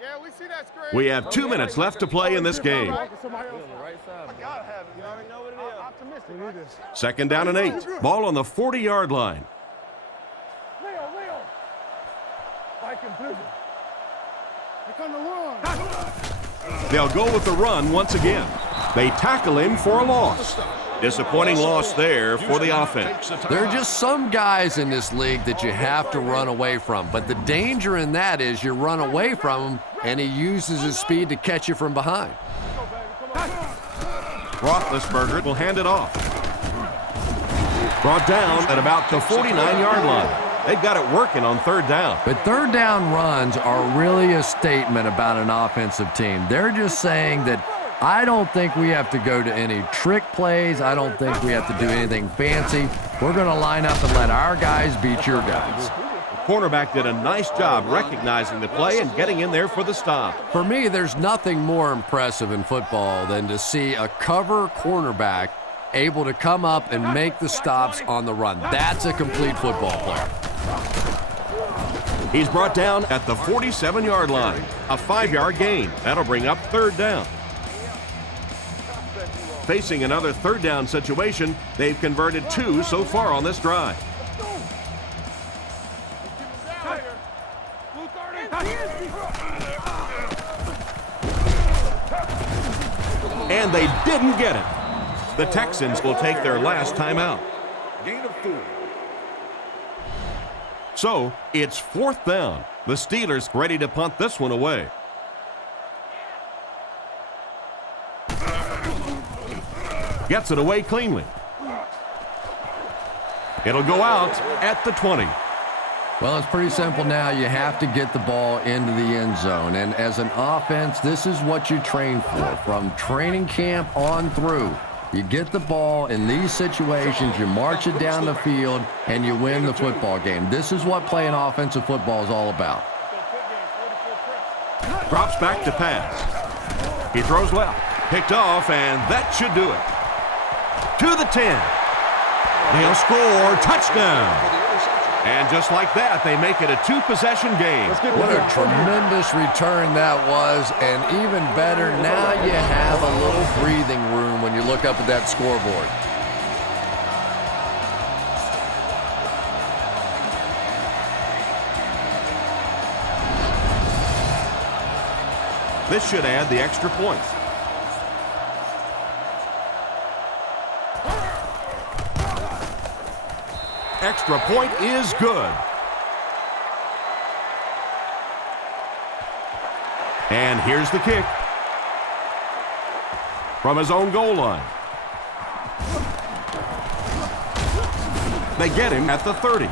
Yeah, we see that screen. We have 2 minutes left to play in this game. Second down and 8. Ball on the 40-yard line. Leo. Mike and Blizzard. They're going to run. They'll go with the run once again. They tackle him for a loss. Disappointing loss there for the offense. There are just some guys in this league that you have to run away from, but the danger in that is you run away from him and he uses his speed to catch you from behind. Roethlisberger will hand it off. Brought down at about the 49-yard line. They've got it working on 3rd down. But 3rd down runs are really a statement about an offensive team. They're just saying that I don't think we have to go to any trick plays. I don't think we have to do anything fancy. We're going to line up and let our guys beat your guys. The cornerback did a nice job recognizing the play and getting in there for the stop. For me, there's nothing more impressive in football than to see a cover cornerback able to come up and make the stops on the run. That's a complete football player. He's brought down at the 47-yard line. A 5-yard gain. That'll bring up 3rd down. Facing another 3rd down situation, they've converted 2 so far on this drive. And they didn't get it. The Texans will take their last timeout. Gain of 4. So, it's 4th down. The Steelers ready to punt this one away. Gets it away cleanly. It'll go out at the 20. Well, it's pretty simple now. You have to get the ball into the end zone. And as an offense, this is what you train for. From training camp on through, you get the ball in these situations, you march it down the field, and you win the football game. This is what playing offensive football is all about. Drops back to pass. He throws left. Picked off, and that should do it. To the 10. They'll score. Touchdown. And just like that, they make it a two-possession game. What a tremendous return that was, and even better, now you have a little breathing room when you look up at that scoreboard. This should add the extra point. Extra point is good. And here's the kick. From his own goal line. They get him at the 30.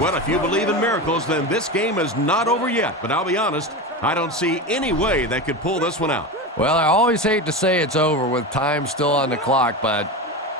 Well, if you believe in miracles, then this game is not over yet. But I'll be honest, I don't see any way they could pull this one out. Well, I always hate to say it's over with time still on the clock, but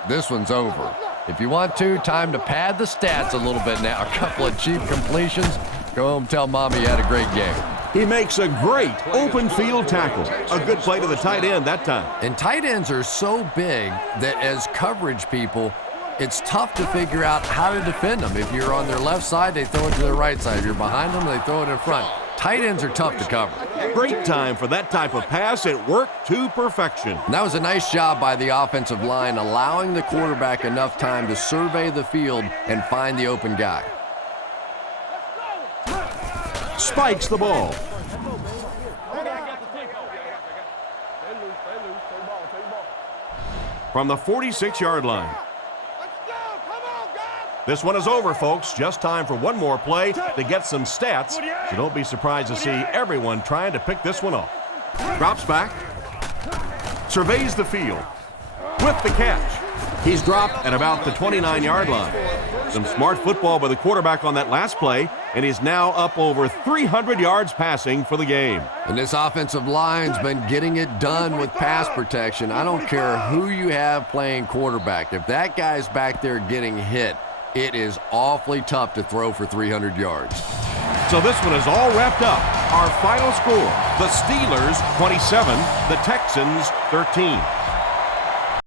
this one's over. If you want to, time to pad the stats a little bit now. A couple of cheap completions. Go home and tell Mommy you had a great game. He makes a great open field tackle. A good play to the tight end that time. And tight ends are so big that as coverage people, it's tough to figure out how to defend them. If you're on their left side, they throw it to their right side. If you're behind them, they throw it in front. Tight ends are tough to cover. Great time for that type of pass. It worked to perfection. And that was a nice job by the offensive line, allowing the quarterback enough time to survey the field and find the open guy. Spikes the ball. From the 46-yard line. This one is over, folks. Just time for one more play to get some stats. So don't be surprised to see everyone trying to pick this one off. Drops back. Surveys the field. With the catch. He's dropped at about the 29-yard line. Some smart football by the quarterback on that last play, and he's now up over 300 yards passing for the game. And this offensive line's been getting it done with pass protection. I don't care who you have playing quarterback. If that guy's back there getting hit, it is awfully tough to throw for 300 yards. So this one is all wrapped up. Our final score, the Steelers 27, the Texans 13.